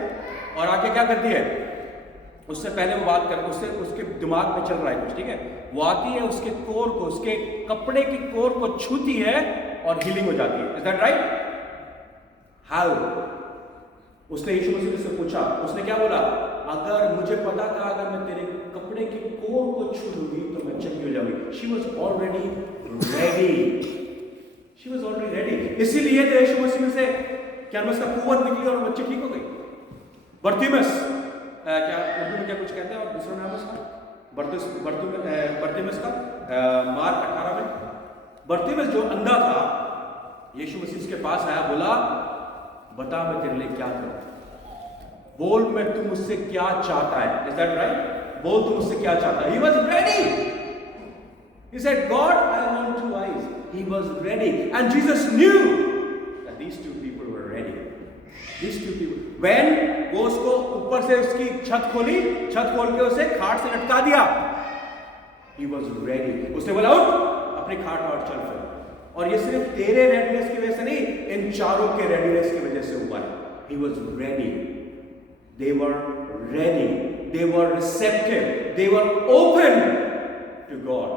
और आके क्या करती है, उससे पहले वो बात कर, उससे उसके दिमाग में चल रहा है कुछ, ठीक है, वो आती है, उसके कोर को, उसके कपड़े के कोर को छूती है और हीलिंग हो जाती है। Is that right? हाउ? उसने यीशु मसीह से पूछा, उसने क्या बोला, अगर मुझे पता था अगर मैं तेरे कपड़े के कोर को छू लूंगी तो मैं चंगी हो जाऊंगी। She was already ready, she was already ready. इसीलिए तो यीशु मसीह में से क्या उसका कुव्वत निकली और बच्चे ठीक हो गई। बर्तिमस, क्या उर्दू में क्या कुछ कहते हैं और दूसरा नाम उसका बर्तिमस का, मार्क 18 में बर्तिमस जो अंधा था, यीशु मसीह के पास आया, बोला बता मैं तेरे लिए क्या करूं, बोल मैं तू मुझसे क्या चाहता है। Is that right? बोल तू मुझसे क्या चाहता है। He was ready. He said, God, I want 2 eyes. He was ready. And Jesus knew that these 2 people were ready. These 2 people. When वो उसको ऊपर से उसकी छत खोली, छत खोल के उसे खाट से लटका दिया, He was ready. उसने बोला उठ, अपनी खाट और चल फिर। और ये सिर्फ तेरे रेडीनेस की वजह से नहीं, इन चारों के रेडीनेस की वजह से हुआ है। He was ready. They were ready. They were receptive. They were open to God.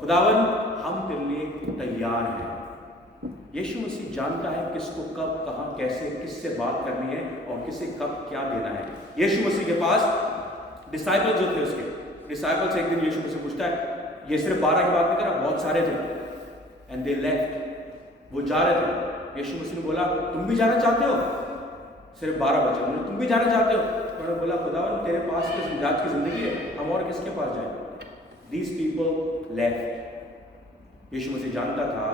खुदावन, हम तेरे लिए तैयार हैं। यीशु मसीह जानता है किसको कब, कहां, कैसे, किससे बात करनी है और किसे कब क्या देना है। यीशु मसीह के पास डिसाइपल्स जो थे, उसके डिसाइपल्स एक दिन यीशु मसीह पूछता है, ये सिर्फ 12 की बात नहीं कर रहा, बहुत सारे थे। एंड दे लेफ्ट, वो जा रहे थे। यीशु मसीह ने बोला तुम भी जाना चाहते हो? सिर्फ 12 बचे, बोले तुम भी जाना चाहते हो? उन्होंने बोला खुदावन तेरे पास किस जात की जिंदगी है, हम और किसके पास जाए? These people left. यीशु मसीह जानता था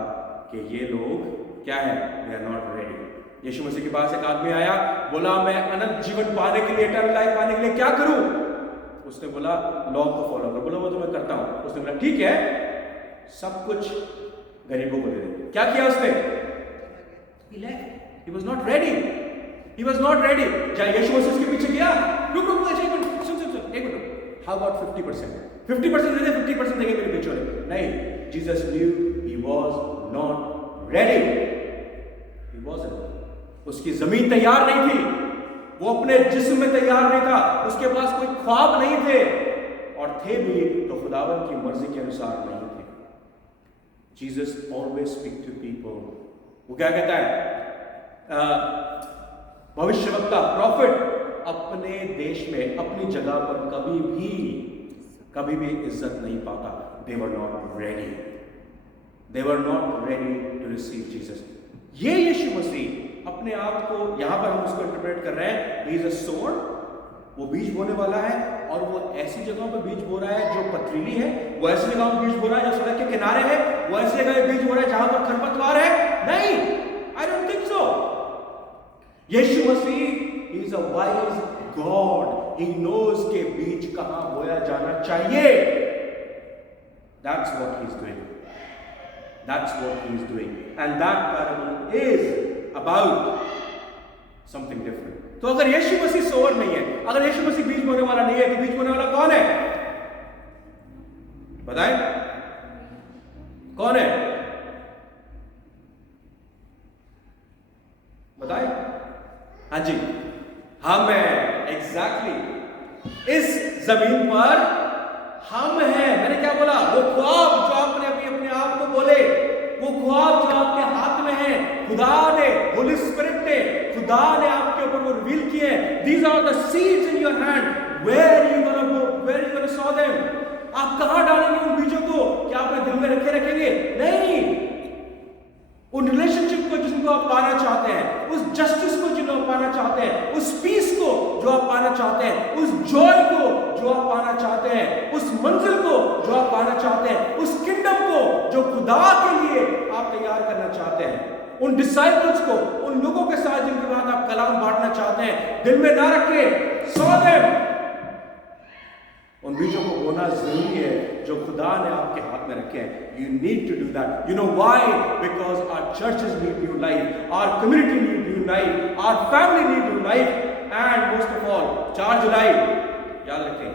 कि ये लोग क्या है, they are not ready. यीशु मसीह के पास एक आदमी आया, बोला मैं अनंत जीवन पाने के लिए, इटर्नल लाइफ पाने के लिए क्या करूं? उसने बोला लॉ को फॉलो करो। बोला वो तो मैं करता हूं। उसने बोला ठीक है, सब कुछ गरीबों को दे दे। क्या किया उसने? He was not ready. He was not ready. क्या यीशु मसीह उसके पीछे गया? रुक सुन एक मिनट, how about 50%? 50% दे दे, 50% देंगे मेरे बेचों ने। नहीं, Jesus knew he was not ready. He wasn't. उसकी जमीन तैयार नहीं थी, वो अपने जिस्म में तैयार नहीं था, उसके पास कोई ख्वाब नहीं थे, और थे भी तो खुदावन की मर्जी के अनुसार नहीं थे। Jesus always speak to people. वो क्या कहता है? भविष्यवक्ता, प्रॉफिट अपने देश में, अपनी जगह पर कभी भी इज्जत नहीं पाता। They were not ready. They were not ready to receive Jesus. ये यीशु मसीह अपने आप को, यहां पर हम उसको इंटरप्रेट कर रहे हैं, he is a sower, वो बीज बोने वाला है, और वो ऐसी जगहों पर बीज बो रहा है जो पथरीली है, वो ऐसी जगहों पर बीज बो रहा है जो सड़क के किनारे है, वो ऐसी जगह बीज बो रहा है जहां पर खरपतवार है? नहीं, I don't think so. Yeshu Masih is a wise God. He knows के बीज कहां बोया जाना चाहिए. That's what he's doing. That's what he's doing. And that parable is about something different. तो अगर यीशु मसीह सोवर नहीं है, अगर यीशु मसीह बीज बोने वाला नहीं है, तो बीज बोने वाला कौन है? बताएं, कौन है? बताएं। हाँ जी, हम हैं, एग्जैक्टली। इस जमीन पर हम हैं। मैंने क्या बोला? वो ख्वाब जो आपने अपने आप को बोले, वो ख्वाब जो आपके हाथ में है, खुदा ने, होली स्पिरिट ने, खुदा ने आपके ऊपर वो रिवील किए। These are the seeds in your hand. Where are you gonna go? Where are you gonna sow them? आप कहां डालेंगे उन बीजों को? क्या अपने दिल में रखेंगे? नहीं। उन रिलेशनशिप को जिनको आप पाना चाहते हैं, उस जस्टिस को जिनको आप पाना चाहते हैं, उस पीस को जो आप पाना चाहते हैं, उस जॉय को जो आप पाना चाहते हैं, उस मंजिल को जो आप पाना चाहते हैं, उस किंगडम को जो खुदा के लिए आप तैयार करना चाहते हैं, उन डिसाइपल्स को, उन लोगों के साथ जिनके बाद आप कलाम बांटना चाहते हैं, दिल में ना रखें, सो देम। उन बीजों को बोना जरूरी है जो खुदा ने आपके हाथ में रखे हैं। You need to do that. You know why? Because our churches need new life, our community need new life, our family need new life, and most of all, 4 जुलाई याद रखें।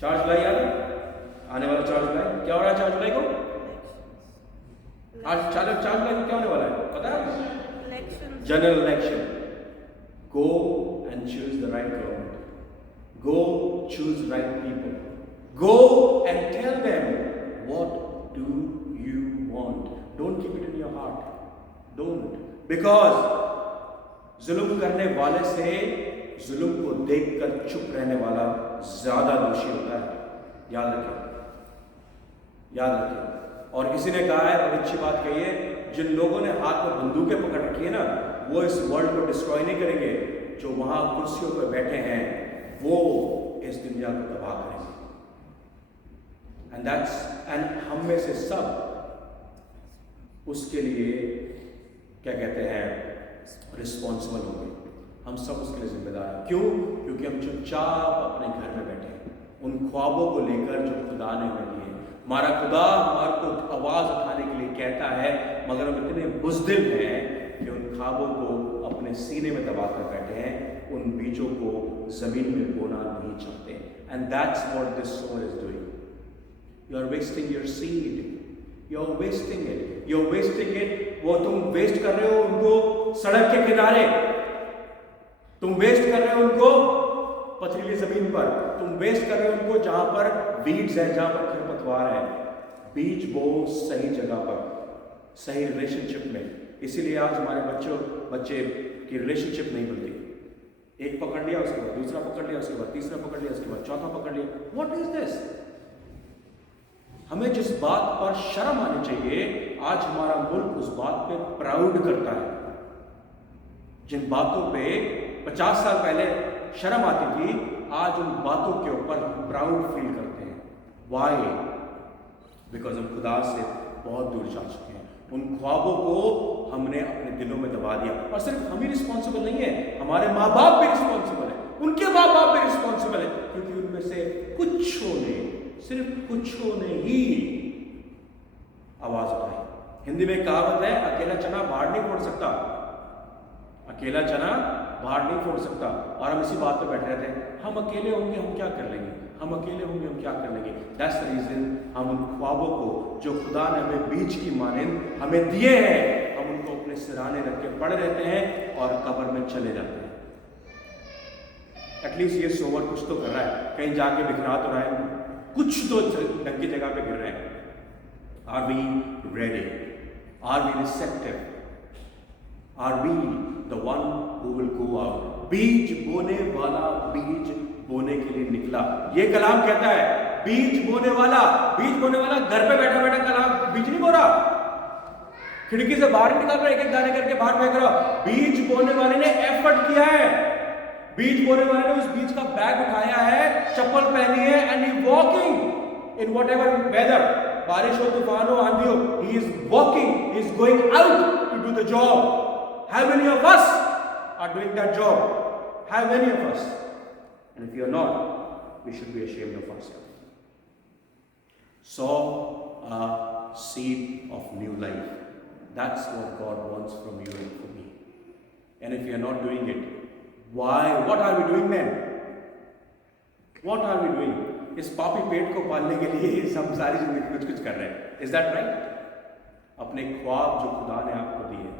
4 जुलाई याद है? आने वाला 4 जुलाई क्या हो रहा है? 4 जुलाई को आज 4 जुलाई को क्या होने वाला है पता है? General election. Go and choose the right government. Go choose right people. Go and tell them what do you want. Don't keep it in your heart. Don't. Because जुल्म करने वाले से जुल्म को देखकर चुप रहने वाला ज्यादा दोषी होता है। याद रखें, याद रखें। और किसी ने कहा है, बड़ी अच्छी बात कही है, जिन लोगों ने हाथ में बंदूकें पकड़ रखी है ना, वो इस वर्ल्ड को डिस्ट्रॉय नहीं करेंगे। जो वहां कुर्सियों पर बैठे हैं वो इस दुनिया को तबाह करेंगे। एंड हम में से सब उसके लिए क्या कहते हैं, रिस्पॉन्सिबल होंगे। हम सब उसके लिए जिम्मेदार हैं। क्यों? क्योंकि हम चुपचाप अपने घर में बैठे हैं उन ख्वाबों को लेकर जो खुदा ने हमें दिए। हमारा खुदा हमारे को आवाज उठाने के लिए कहता है, मगर हम इतने बुज़दिल हैं कि उन ख्वाबों को अपने सीने में दबा कर बैठे हैं, उन बीजों को जमीन में बोना नहीं चाहते। And that's what this sower is doing. You are wasting your seed, you are wasting it, you are wasting it. वो तुम वेस्ट कर रहे हो उनको सड़क के किनारे, तुम वेस्ट कर रहे हो उनको पथरीली जमीन पर, तुम वेस्ट कर रहे हो उनको जहां पर वीड्स है, जहां पर खरपतवार है। बीज बो सही जगह पर, सही रिलेशनशिप में। इसीलिए आज हमारे बच्चे की रिलेशनशिप नहीं बनती। एक पकड़ लिया, उसके बाद दूसरा पकड़ लिया, उसके बाद तीसरा पकड़ लिया, उसके बाद चौथा पकड़ लिया। What is this? हमें जिस बात पर शर्म आनी चाहिए, आज हमारा मुल्क उस बात पे प्राउड करता है। जिन बातों पे 50 साल पहले शर्म आती थी, आज उन बातों के ऊपर प्राउड फील करते हैं। वाई? बिकॉज हम खुदा से बहुत दूर जा चुके हैं। उन ख्वाबों को हमने अपने दिलों में दबा दिया। और सिर्फ हम ही रिस्पॉन्सिबल नहीं है, हमारे माँ बाप भी रिस्पॉन्सिबल है, उनके माँ बाप भी रिस्पॉन्सिबल है, क्योंकि उनमें से कुछों ने, सिर्फ कुछों ने ही आवाज उठाई। हिंदी में कहावत है, अकेला चना बाहर नहीं फोड़ सकता, अकेला चना बाहर नहीं फोड़ सकता। और हम इसी बात पे बैठे रहते हैं, हम अकेले होंगे हम क्या कर लेंगे, हम अकेले होंगे हम क्या कर लेंगे। दैट्स द रीजन हम उन ख्वाबों को जो खुदा ने हमें बीज की मानिंद हमें दिए हैं, हम उनको अपने सिराने रख के पड़े रहते हैं और कब्र में चले जाते हैं। एटलीस्ट ये सोवर कुछ तो कर रहा है, कहीं जाके बिखरा तो रहा है, कुछ तो ढंग की जगह पे गिर रहे हैं। Are we ready? Are we receptive? Are we the one who will go out? बीज बोने वाला बीज बोने के लिए निकला। ये कलाम कहता है, बीज बोने वाला घर पे बैठा बैठा कलाम बीज नहीं बो रहा, खिड़की से बाहर निकल रहा है, एक एक दाने करके बाहर फेंक रहा। बीज बोने वाले ने एफर्ट किया है, बीज बोने वाले ने उस बीज का बैग उठाया है, चप्पल पहनी है, and he walking in whatever weather, बारिश हो, तूफान हो, आंधी हो, he is walking, he is going out to do the job. How many of us are doing that job? How many of us? And if you are not, we should be ashamed of ourselves. Sow a seed of new life. That's what God wants from you and from me. And if you are not doing it, why? What are we doing then? What are we doing? इस पापी पेट को पालने के लिए हम सारी जिंदगी कुछ कर रहे हैं। Is that right? अपने ख्वाब जो खुदा ने आपको दिए,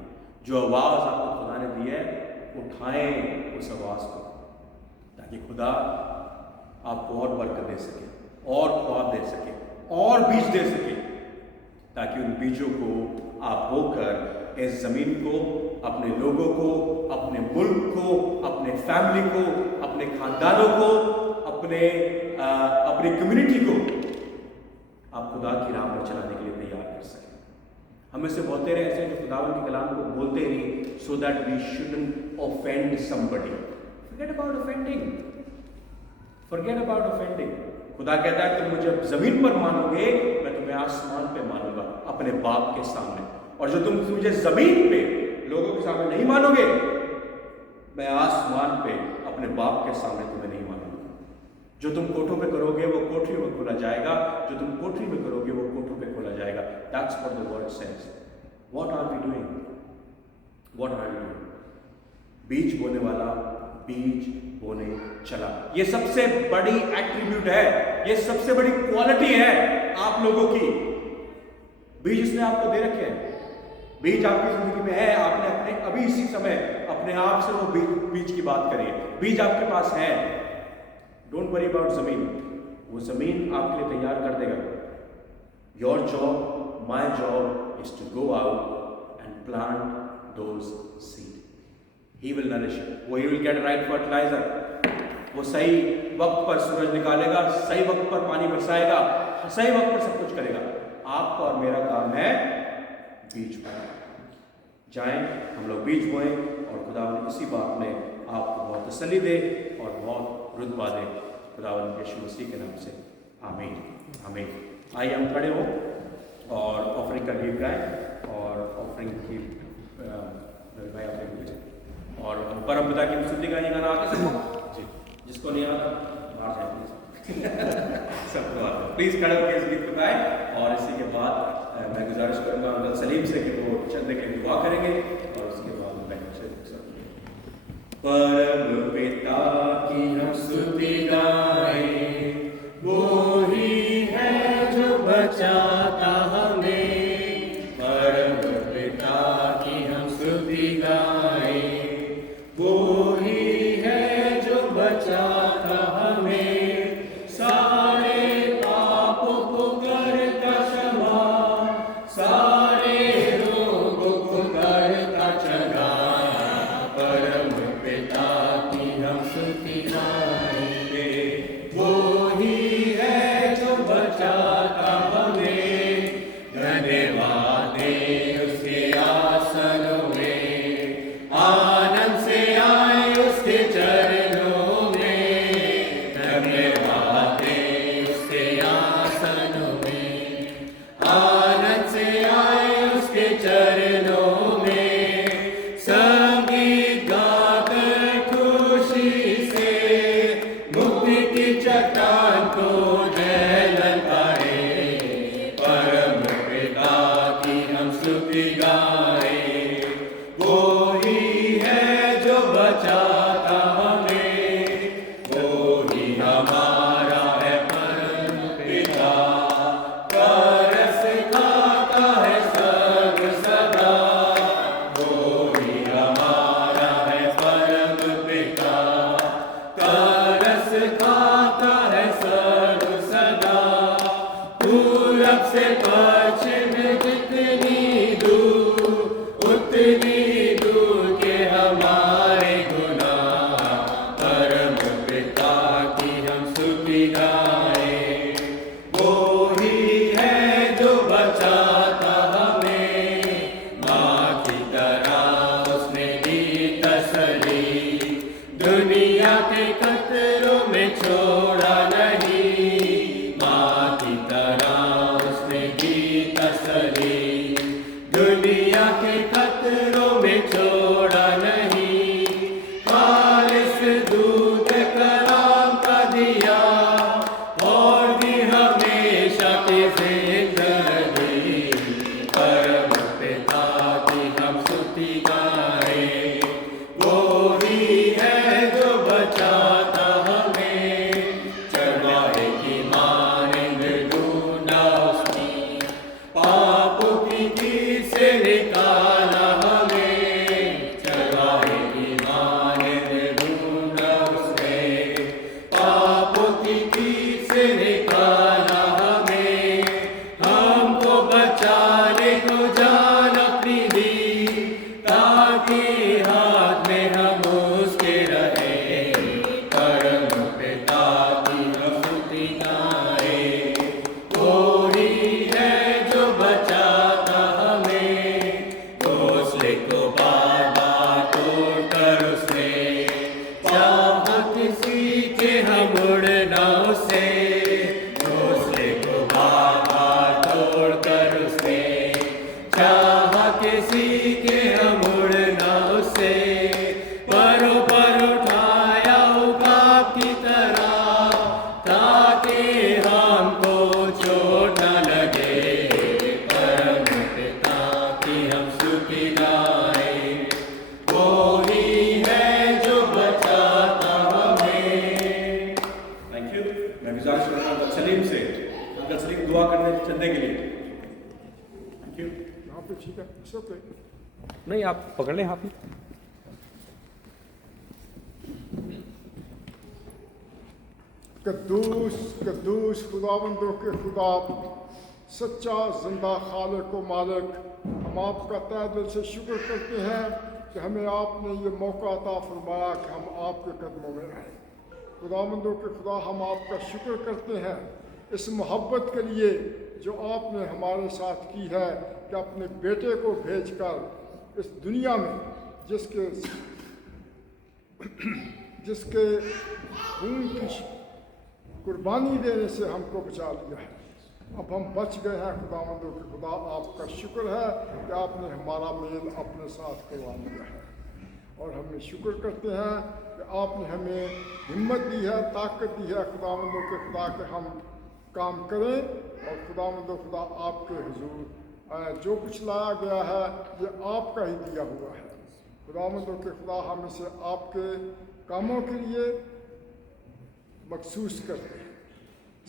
जो आवाज आपको खुदा ने दी है, उठाएं उस आवाज को, ताकि खुदा आपको और बरकत दे सके, और ख्वाब दे सके, और बीज दे सके, ताकि उन बीजों को आप बोकर इस जमीन को, अपने लोगों को, अपने मुल्क को, अपने फैमिली को, अपने खानदानों को, अपनी कम्युनिटी को आप खुदा की राह पर चलाने के लिए तैयार कर सकें। हमें से बहुत तेरे ऐसे जो खुदावन के कलाम को बोलते ही नहीं, so that we shouldn't offend somebody. Forget about offending, forget about offending. खुदा कहता है तुम मुझे जमीन पर मानोगे, मैं तुम्हें आसमान पे मानूंगा, अपने बाप के सामने। और जो तुम मुझे जमीन पे लोगों के सामने नहीं मानोगे, मैं आसमान पे अपने बाप के सामने तुम्हें नहीं मानूंगा। जो तुम कोठों पे करोगे वो कोठरी में खोला जाएगा, जो तुम कोठरी में करोगे वो कोठों पे खोला जाएगा। That's what the word says. What are we doing? What are we doing? बीज बोने वाला बीज बोने चला। ये सबसे बड़ी एट्रीब्यूट है, ये सबसे बड़ी क्वालिटी है आप लोगों की। बीज इसने आपको दे रखे हैं, बीज आपकी जिंदगी में है, आपने अपने अभी इसी समय अपने आप से वो बीज की बात करिए। बीज आपके पास है, डोंट वरी अबाउट जमीन, वो जमीन आपके लिए तैयार कर देगा। Your job, my job is to go out and plant those seed. He will nourish, वो he will get right fertilizer, वो सही वक्त पर सूरज निकालेगा, सही वक्त पर पानी बरसाएगा, सही वक्त पर सब कुछ करेगा। आपका और मेरा काम है बीज बोना। जाएं हम लोग बीज बोएं और खुदावन इसी बात में आपको बहुत तसल्ली दे और बहुत रुतबा दे, खुदावन यीशु मसीह के नाम से आमीन आमीन। आइए हम खड़े हों और ऑफरिंग का गीत गाएं और ऑफरिंग की भाई ऑफरिंग और हम परमपिता की स्तुति का ये गाना आगे सबको जी, जिसको नहीं आता बाहर जाए सबको आता, प्लीज खड़े होकर इस गीत को गाएं। और इसी के बाद मैं गुजारिश करूंगा अंकल सलीम से कि वो चलने के लिए दुआ करेंगे और उसके बाद मैं परम पिता की हम स्तुति गाएं, वो ही है जो बचाता हमें। परम पिता की हम स्तुति गाएं, वो ही है जो बचाता हमें। सारे पापों को करता क्षमा, सारे रोगों को करता चंगा। परम पिता की हम स्तुति गाएंगे, वो ही है जो बचाता हमें। धन्यवाद दे उसके आसनों में, आनंद से आए उसके चरणों में। धन्यवाद दे उसके आसनों में, आनंद से आए उसके चरणों में। संगीत गाकर खुशी से मुक्ति की चट्टान को जय ललकारे। परम पिता की हम स्तुति गाएं, वो ही है जो बचाता हमें। वो ही हमारा है परम पिता, करस खाता है सर्व सदा। वो ही हमारा है परम पिता, करस खाता है सर्व सदा। पूरब से पश्चिम जितनी दूर, उतनी दूर के हमारे गुनाह। परम पिता की हम स्तुति गाएं, वो ही है जो बचाता हमें। माँ की तरह उसने दी तसल्ली, दुनिया के खतरों में छोड़ा नहीं। माँ की तरह उसने दी तसल्ली, दुनिया के खतरों में छोड़ा नहीं। खालिस दूध कलाम का दिया और दी हमेशा की जिंदगी। परम पिता की हम स्तुति गाएं, वो ही है जो बचाता हमें। चरवाहे की मानिंद ढूंढा उसने, पापों की कीट से निकाला हमें। चरवाहे की मानिंद ढूंढा उसने, पापों की कीट से निकाला हमें। हमको बचाने को जान अपनी दी, ताकि हाथ में हम उसके रहे। परम पिता की हम स्तुति गाएं, वो ही है जो बचाता हमें। घोंसले को बार बार तोड़कर उसने चाहा किसी के हम उड़ना उसे। घोंसले को बार बार तोड़कर उसने चाहा किसी के हम उड़ना उसे। परों पर उठाया उकाब की तरह, ताकि हमको चोट न लगे। परम पिता की हम स्तुति गाएं, वो ही है जो बचाता हमें। Thank you. मैं गुजारिश करूंगा अंकल सलीम से, अंकल सलीम दुआ करने चलने के लिए। Thank you. ठीक है, इट्स ओके। नहीं, आप पकड़ लें हाथ में। कद्दूस कद्दूस खुदावंदों के खुदा, सच्चा जिंदा खालिक व मालिक, हम आपका तहे दिल से शुक्र करते हैं कि हमें आपने ये मौका अता फरमाया कि हम आपके कदमों में रहें। खुदावंदों के खुदा, हम आपका शुक्र करते हैं इस मोहब्बत के लिए जो आपने हमारे साथ की है कि अपने बेटे को भेजकर इस दुनिया में जिसके खून की कुर्बानी देने से हमको बचा लिया है। अब हम बच गए हैं। खुदावंदों के खुदा, आपका शुक्र है कि आपने हमारा मेल अपने साथ करवा लिया है। और हमें शुक्र करते हैं कि आपने हमें हिम्मत दी है, ताकत दी है खुदावंदों के खुदा कि हम काम करें। और खुदावंदों खुदा, आपके हुजूर जो कुछ लाया गया है ये आपका ही दिया हुआ है। खुदावंदों के खुदा, हम इसे आपके कामों के लिए मखसूस करते हैं,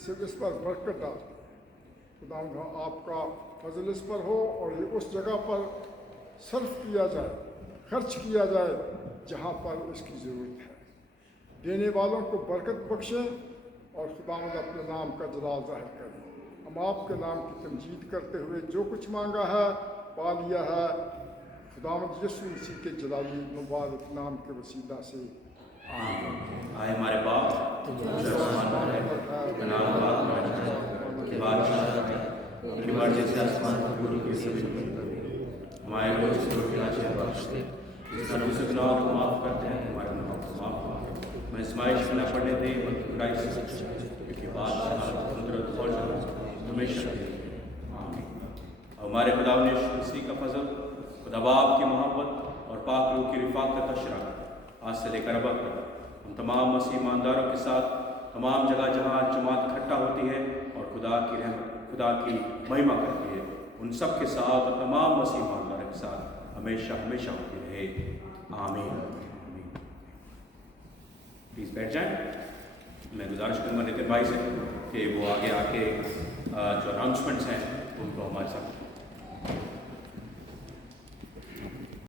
सिर्फ इस पर बरकत डालते हैं। खुदावंद, आपका फजल इस पर हो और ये उस जगह पर सर्फ किया जाए, खर्च किया जाए जहाँ पर इसकी ज़रूरत है। देने वालों को बरकत बख्शें और खुदावंद अपने नाम का जलाल ज़ाहिर करें। हम आपके नाम की तमजीद करते हुए जो कुछ मांगा है पा लिया है। खुदावंद यीशु मसीह के जलाली मुबारक नाम के वसीला से आए हमारे बाप जो आसमान पर है, तेरा नाम पाक हो जाए, बादशाह अपनी मर्जी से आसमान पर पूरी की सभी हमारे रोज की रोटी आज हमें बख्श दे, जिस तरह उसे गुनाहों को माफ करते हैं हमारे गुनाहों को माफ कर। मैं इस्माइश में न पढ़ने दे बल्कि बुराई से बचा, क्योंकि बादशाह कुदरत और जलाल हमेशा हमारे खुदा यीशु मसीह का फजल, खुदा बाप की मोहब्बत और पाक रूह की रिफाकत अशरफ आज से लेकर अब तक हम तमाम मसीह ईमानदारों के साथ तमाम जगह जहाँ जमात इकट्ठा होती है और खुदा की रहमत, खुदा की महिमा करती है, उन सब के साथ और तमाम मसीह ईमानदारों के साथ हमेशा हमेशा होती रहे। आमीन। प्लीज़ बैठ जाएं। मैं गुजारिश करूँगा नितिन भाई से कि वो आगे आके जो अनाउंसमेंट्स हैं उनको हमारे साथ